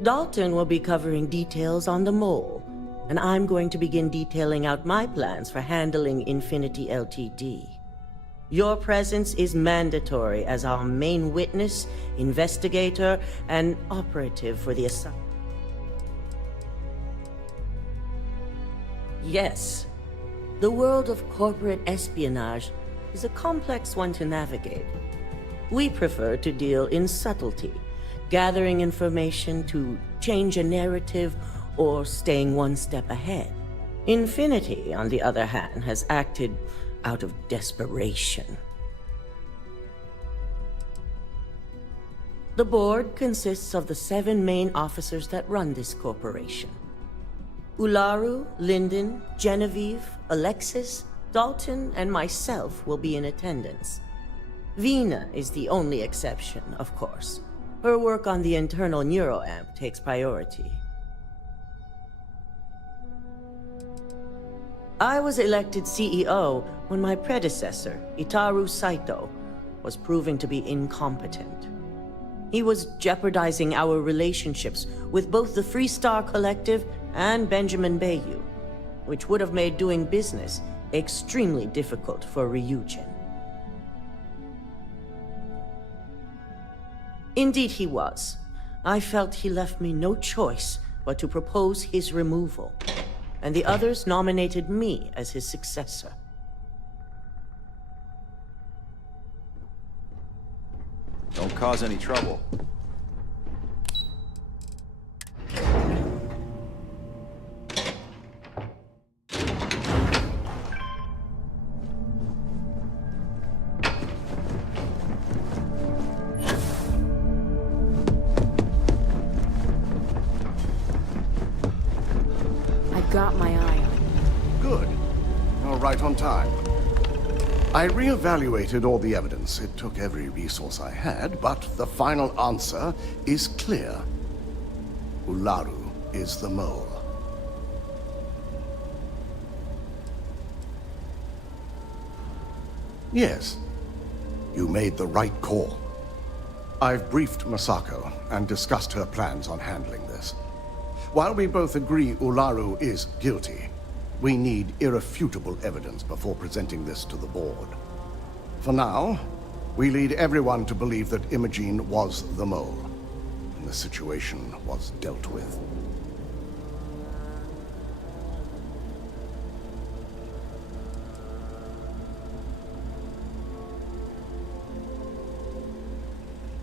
Dalton will be covering details on the mole, and I'm going to begin detailing out my plans for handling Infinity Ltd. Your presence is mandatory as our main witness, investigator, and operative for the assignment. Yes, the world of corporate espionage is a complex one to navigate. We prefer to deal in subtlety, gathering information to change a narrative or staying one step ahead. Infinity, on the other hand, has acted out of desperation. The board consists of the 7 main officers that run this corporation. Ularu, Lyndon, Genevieve, Alexis, Dalton, and myself will be in attendance. Vina is the only exception, of course. Her work on the internal neuroamp takes priority. I was elected CEO when my predecessor, Itaru Saito, was proving to be incompetent. He was jeopardizing our relationships with both the Freestar Collective and Benjamin Bayou, which would have made doing business extremely difficult for Ryujin. Indeed he was. I felt he left me no choice but to propose his removal, and the others nominated me as his successor. Don't cause any trouble. I've got my eye on it. Good. You're right on time. I reevaluated all the evidence. It took every resource I had, but the final answer is clear. Ularu is the mole. Yes, you made the right call. I've briefed Masako and discussed her plans on handling this. While we both agree Ularu is guilty, we need irrefutable evidence before presenting this to the board. For now, we lead everyone to believe that Imogene was the mole, and the situation was dealt with.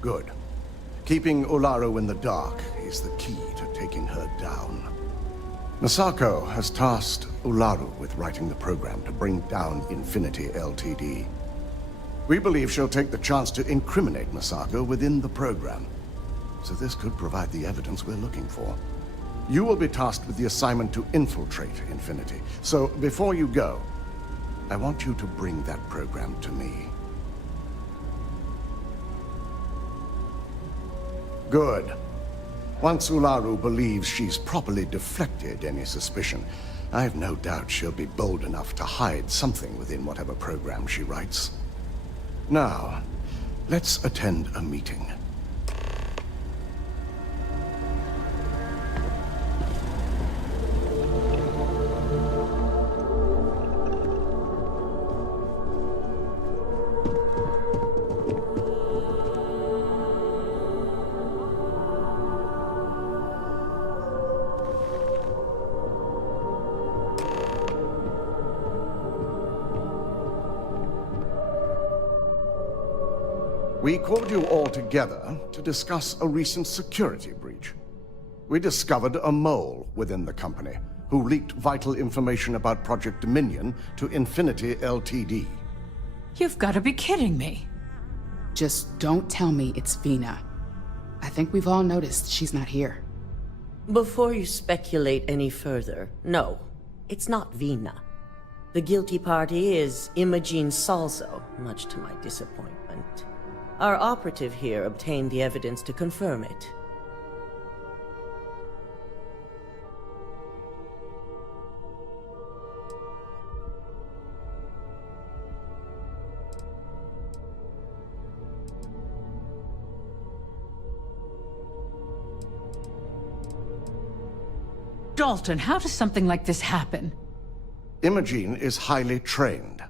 Good. Keeping Ularu in the dark is the key to taking her down. Masako has tasked Ularu with writing the program to bring down Infinity Ltd. We believe she'll take the chance to incriminate Masako within the program, so this could provide the evidence we're looking for. You will be tasked with the assignment to infiltrate Infinity, so before you go, I want you to bring that program to me. Good. Once Ularu believes she's properly deflected any suspicion, I have no doubt she'll be bold enough to hide something within whatever program she writes. Now, let's attend a meeting. We called you all together to discuss a recent security breach. We discovered a mole within the company who leaked vital information about Project Dominion to Infinity Ltd. You've got to be kidding me. Just don't tell me it's Vina. I think we've all noticed she's not here. Before you speculate any further, no, it's not Vina. The guilty party is Imogene Salzo, much to my disappointment. Our operative here obtained the evidence to confirm it. Dalton, how does something like this happen? Imogene is highly trained.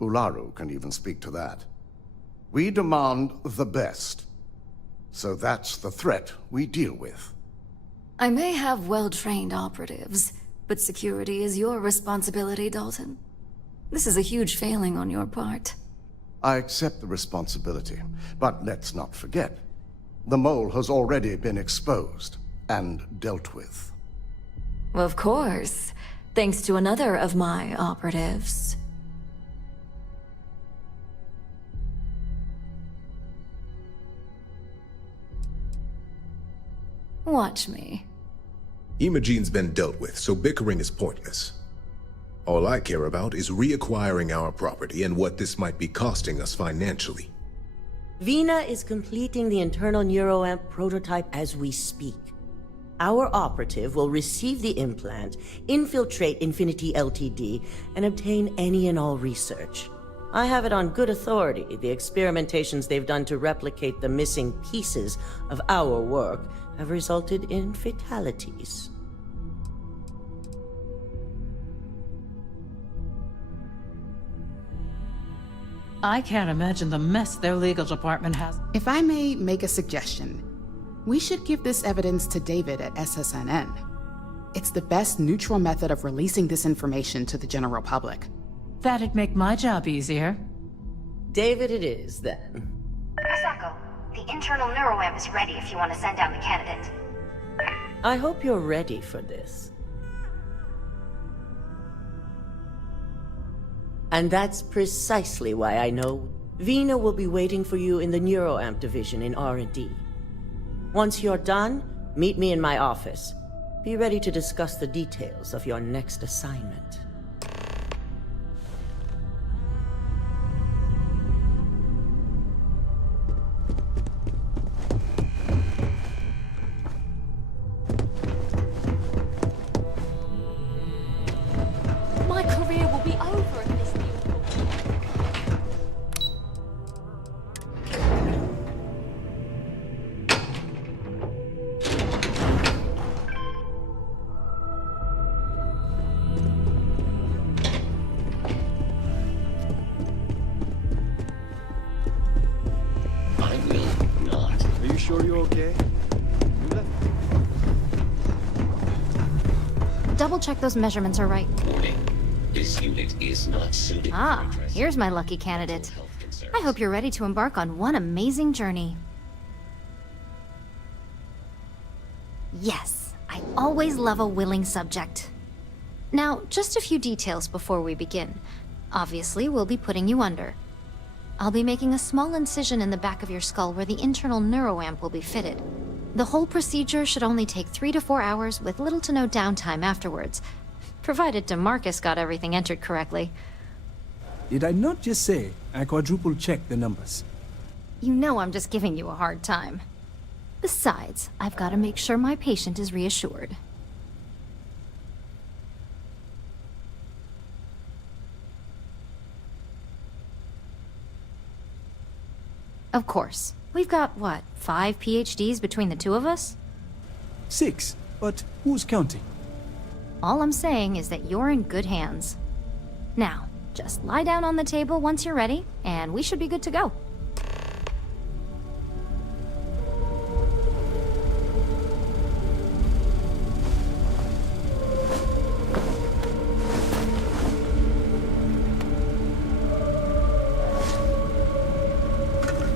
Ularu can even speak to that. We demand the best. So that's the threat we deal with. I may have well-trained operatives, but security is your responsibility, Dalton. This is a huge failing on your part. I accept the responsibility, but let's not forget. The mole has already been exposed and dealt with. Of course, thanks to another of my operatives. Watch me. Imogene's been dealt with, so bickering is pointless. All I care about is reacquiring our property and what this might be costing us financially. Vina is completing the internal neuroamp prototype as we speak. Our operative will receive the implant, infiltrate Infinity Ltd, and obtain any and all research. I have it on good authority the experimentations they've done to replicate the missing pieces of our work have resulted in fatalities. I can't imagine the mess their legal department has. If I may make a suggestion, we should give this evidence to David at SSNN. It's the best neutral method of releasing this information to the general public. That'd make my job easier. David it is, then. Masako, the internal neuroamp is ready if you want to send down the candidate. I hope you're ready for this. And that's precisely why I know Vina will be waiting for you in the neuroamp division in R&D. Once you're done, meet me in my office. Be ready to discuss the details of your next assignment. My career will be over if this beautiful... I will not. Are you sure you're okay? You left. Double check those measurements are right. Warning. This unit is not suited Ah, for addressing here's my lucky candidate. health concerns. I hope you're ready to embark on one amazing journey. Yes, I always love a willing subject. Now, just a few details before we begin. Obviously, we'll be putting you under. I'll be making a small incision in the back of your skull where the internal neuroamp will be fitted. The whole procedure should only take 3 to 4 hours with little to no downtime afterwards, provided DeMarcus got everything entered correctly. Did I not just say I quadruple checked the numbers? You know I'm just giving you a hard time. Besides, I've got to make sure my patient is reassured. Of course. We've got, what, 5 PhDs between the two of us? 6, but who's counting? All I'm saying is that you're in good hands. Now, just lie down on the table once you're ready, and we should be good to go.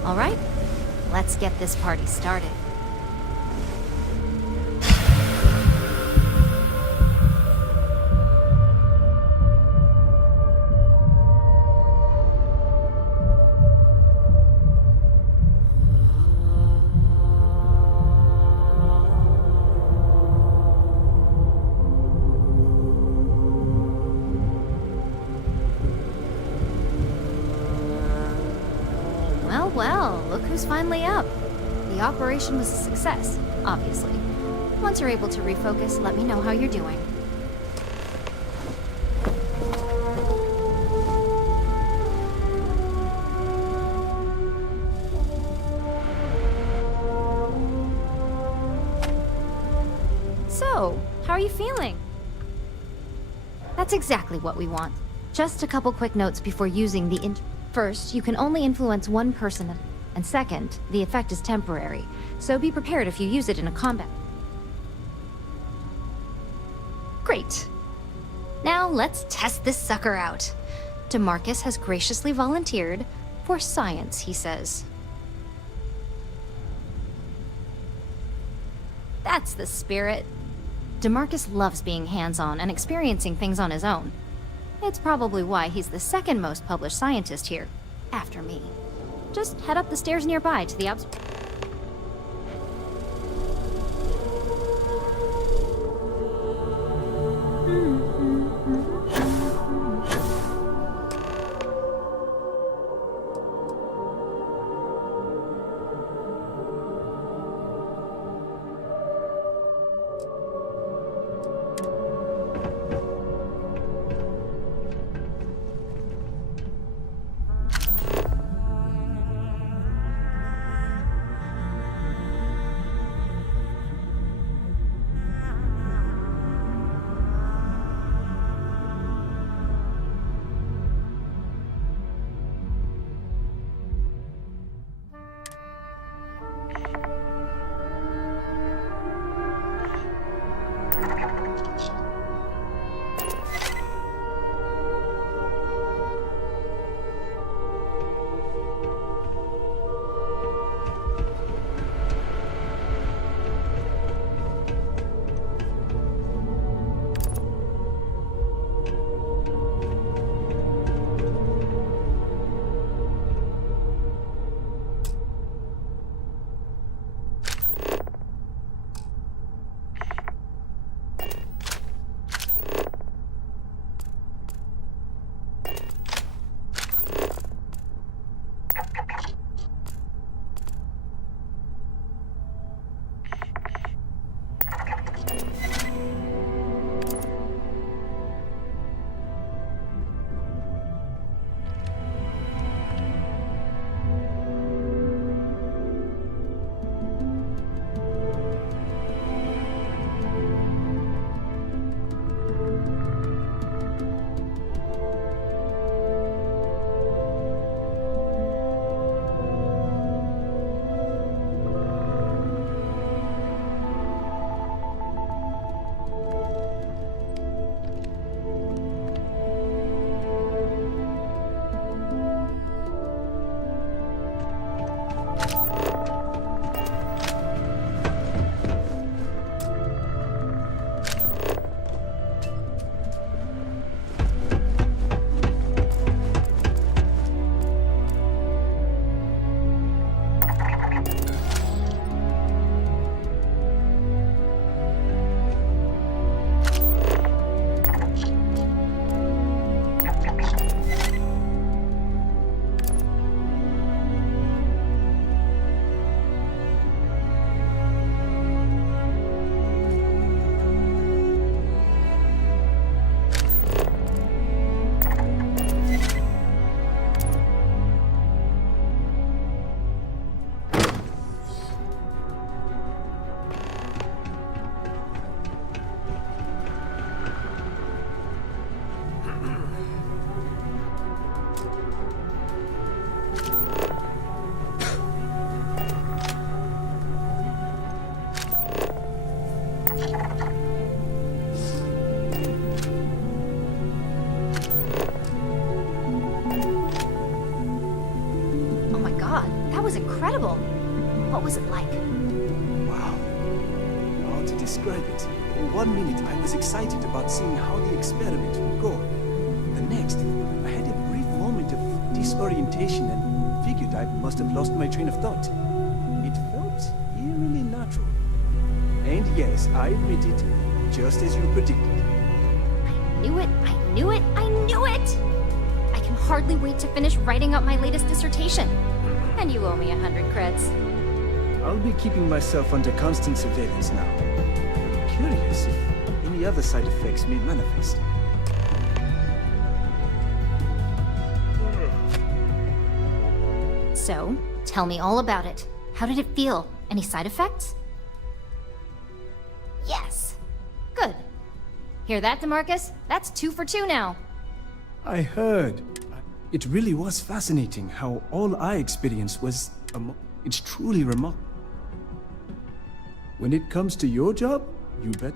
All right, let's get this party started. Well, look who's finally up. The operation was a success, obviously. Once you're able to refocus, let me know how you're doing. So, how are you feeling? That's exactly what we want. Just a couple quick notes before using the First, you can only influence one person, and second, the effect is temporary, so be prepared if you use it in a combat. Great. Now let's test this sucker out. DeMarcus has graciously volunteered for science, he says. That's the spirit. DeMarcus loves being hands-on and experiencing things on his own. It's probably why he's the second most published scientist here, after me. Just head up the stairs nearby to the incredible. What was it like? Wow. How to describe it? For 1 minute, I was excited about seeing how the experiment would go. The next, I had a brief moment of disorientation and figured I must have lost my train of thought. It felt eerily natural. And yes, I admit it, just as you predicted. I knew it, I knew it, I knew it! I can hardly wait to finish writing up my latest dissertation. And you owe me 100 creds. I'll be keeping myself under constant surveillance now. I'm curious if any other side effects may manifest. So, tell me all about it. How did it feel? Any side effects? Yes. Good. Hear that, DeMarcus? That's 2 for 2 now. I heard. It really was fascinating how all I experienced was... it's truly remarkable. When it comes to your job, you bet.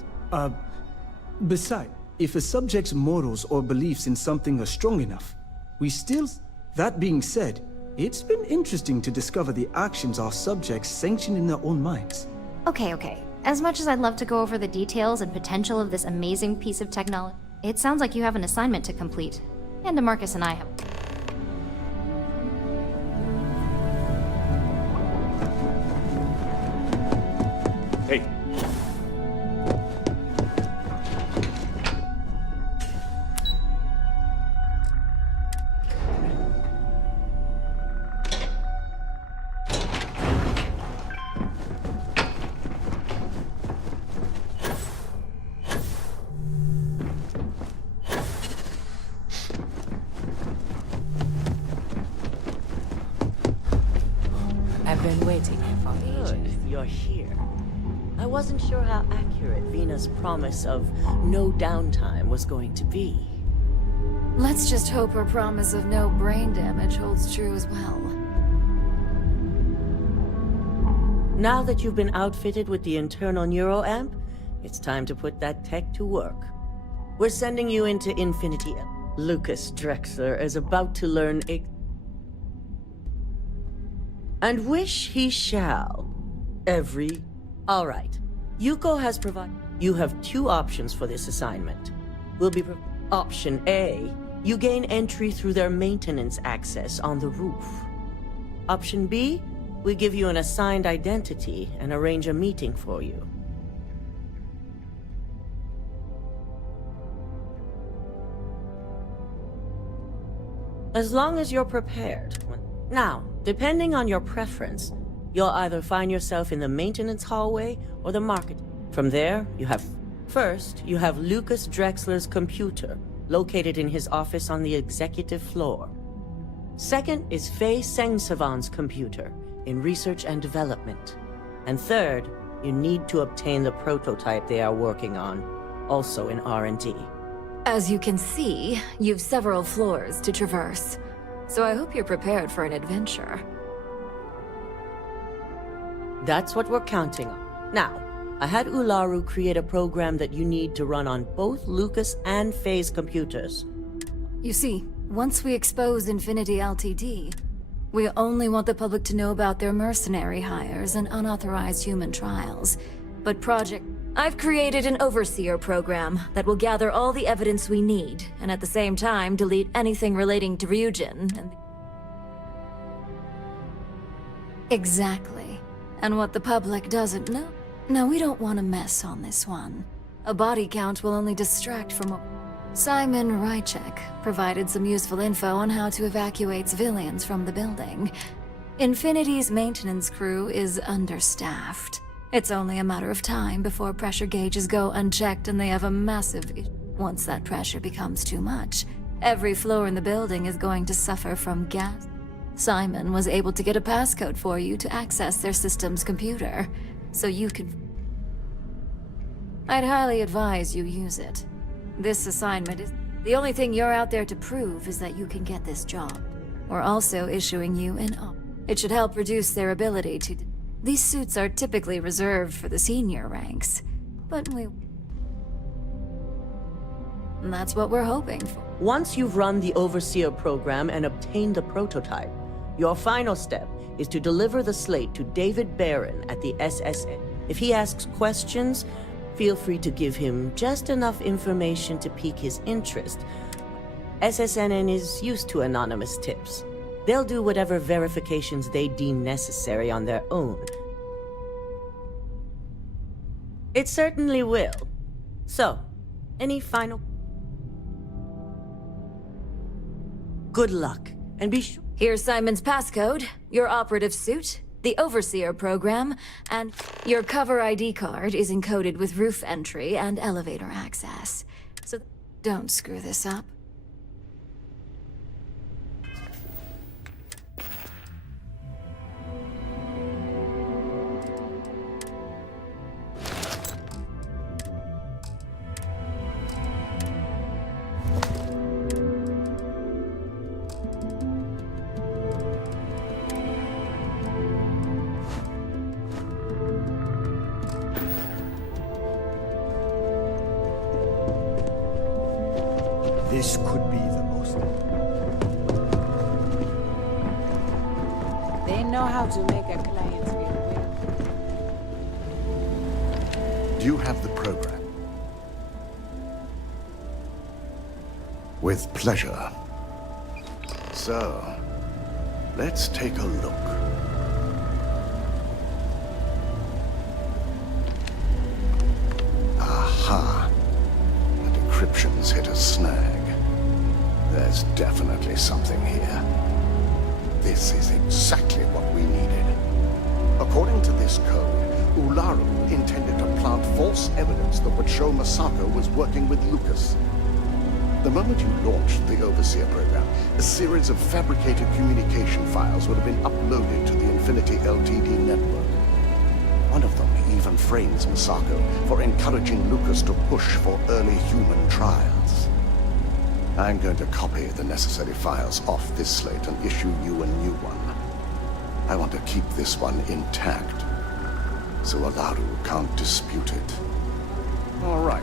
Besides, if a subject's morals or beliefs in something are strong enough, we still... That being said, it's been interesting to discover the actions our subjects sanction in their own minds. Okay. As much as I'd love to go over the details and potential of this amazing piece of technology, it sounds like you have an assignment to complete. And DeMarcus and I have... Hey. I've been waiting for ages. You're here. I wasn't sure how accurate Vina's promise of no downtime was going to be. Let's just hope her promise of no brain damage holds true as well. Now that you've been outfitted with the internal neuroamp, it's time to put that tech to work. We're sending you into Infinity. Lucas Drexler is about to learn and wish he shall. All right. Yuko has provided... You have 2 options for this assignment. Option A, you gain entry through their maintenance access on the roof. Option B, we give you an assigned identity and arrange a meeting for you. As long as you're prepared. Now, depending on your preference, you'll either find yourself in the maintenance hallway or the market. From there, you have Lucas Drexler's computer, located in his office on the executive floor. Second is Faye Sengsavan's computer, in research and development. And third, you need to obtain the prototype they are working on, also in R&D. As you can see, you've several floors to traverse, so I hope you're prepared for an adventure. That's what we're counting on. Now, I had Ularu create a program that you need to run on both Lucas and Faye's computers. You see, once we expose Infinity Ltd., we only want the public to know about their mercenary hires and unauthorized human trials. But I've created an overseer program that will gather all the evidence we need, and at the same time delete anything relating to Ryujin and... Exactly. And what the public doesn't know... Now, we don't want to mess on this one. A body count will only distract from what... Simon Rychek provided some useful info on how to evacuate civilians from the building. Infinity's maintenance crew is understaffed. It's only a matter of time before pressure gauges go unchecked and they have a massive issue. Once that pressure becomes too much, every floor in the building is going to suffer from gas. Simon was able to get a passcode for you to access their system's computer, so you can... I'd highly advise you use it. This assignment is... The only thing you're out there to prove is that you can get this job. We're also issuing you an op. It should help reduce their ability to... These suits are typically reserved for the senior ranks, but and that's what we're hoping for. Once you've run the Overseer program and obtained the prototype, your final step is to deliver the slate to David Barron at the SSN. If he asks questions, feel free to give him just enough information to pique his interest. SSNN is used to anonymous tips. They'll do whatever verifications they deem necessary on their own. It certainly will. So, any final... Good luck, and be sure... Here's Simon's passcode, your operative suit, the Overseer program, and your cover ID card is encoded with roof entry and elevator access. So don't screw this up. This could be the most... They know how to make a client feel Do you have the program? With pleasure. So, let's take a look. Aha. The decryption's hit a snag. There's definitely something here. This is exactly what we needed. According to this code, Ularu intended to plant false evidence that would show Masako was working with Lucas. The moment you launched the Overseer program, a series of fabricated communication files would have been uploaded to the Infinity Ltd network. One of them even frames Masako for encouraging Lucas to push for early human trials. I'm going to copy the necessary files off this slate and issue you a new one. I want to keep this one intact, so Ularu can't dispute it. All right.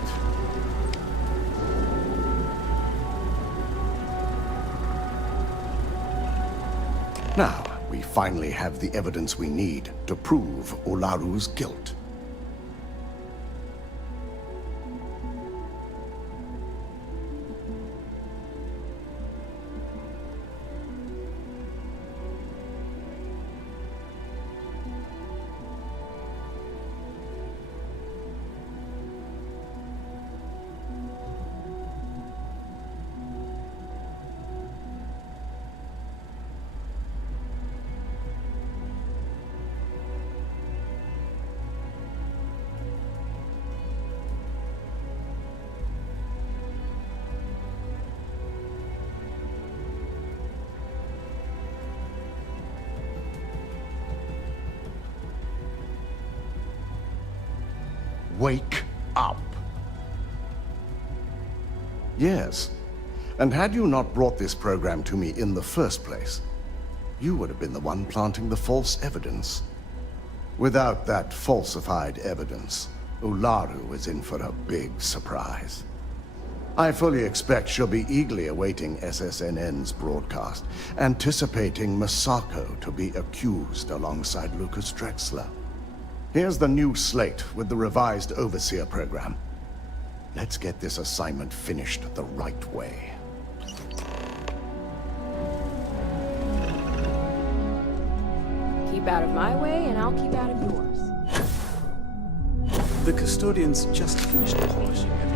Now, we finally have the evidence we need to prove Ularu's guilt. Wake up. Yes. And had you not brought this program to me in the first place, you would have been the one planting the false evidence. Without that falsified evidence, Ularu is in for a big surprise. I fully expect she'll be eagerly awaiting SSNN's broadcast, anticipating Masako to be accused alongside Lucas Drexler. Here's the new slate with the revised Overseer program. Let's get this assignment finished the right way. Keep out of my way, and I'll keep out of yours. The custodians just finished polishing everything.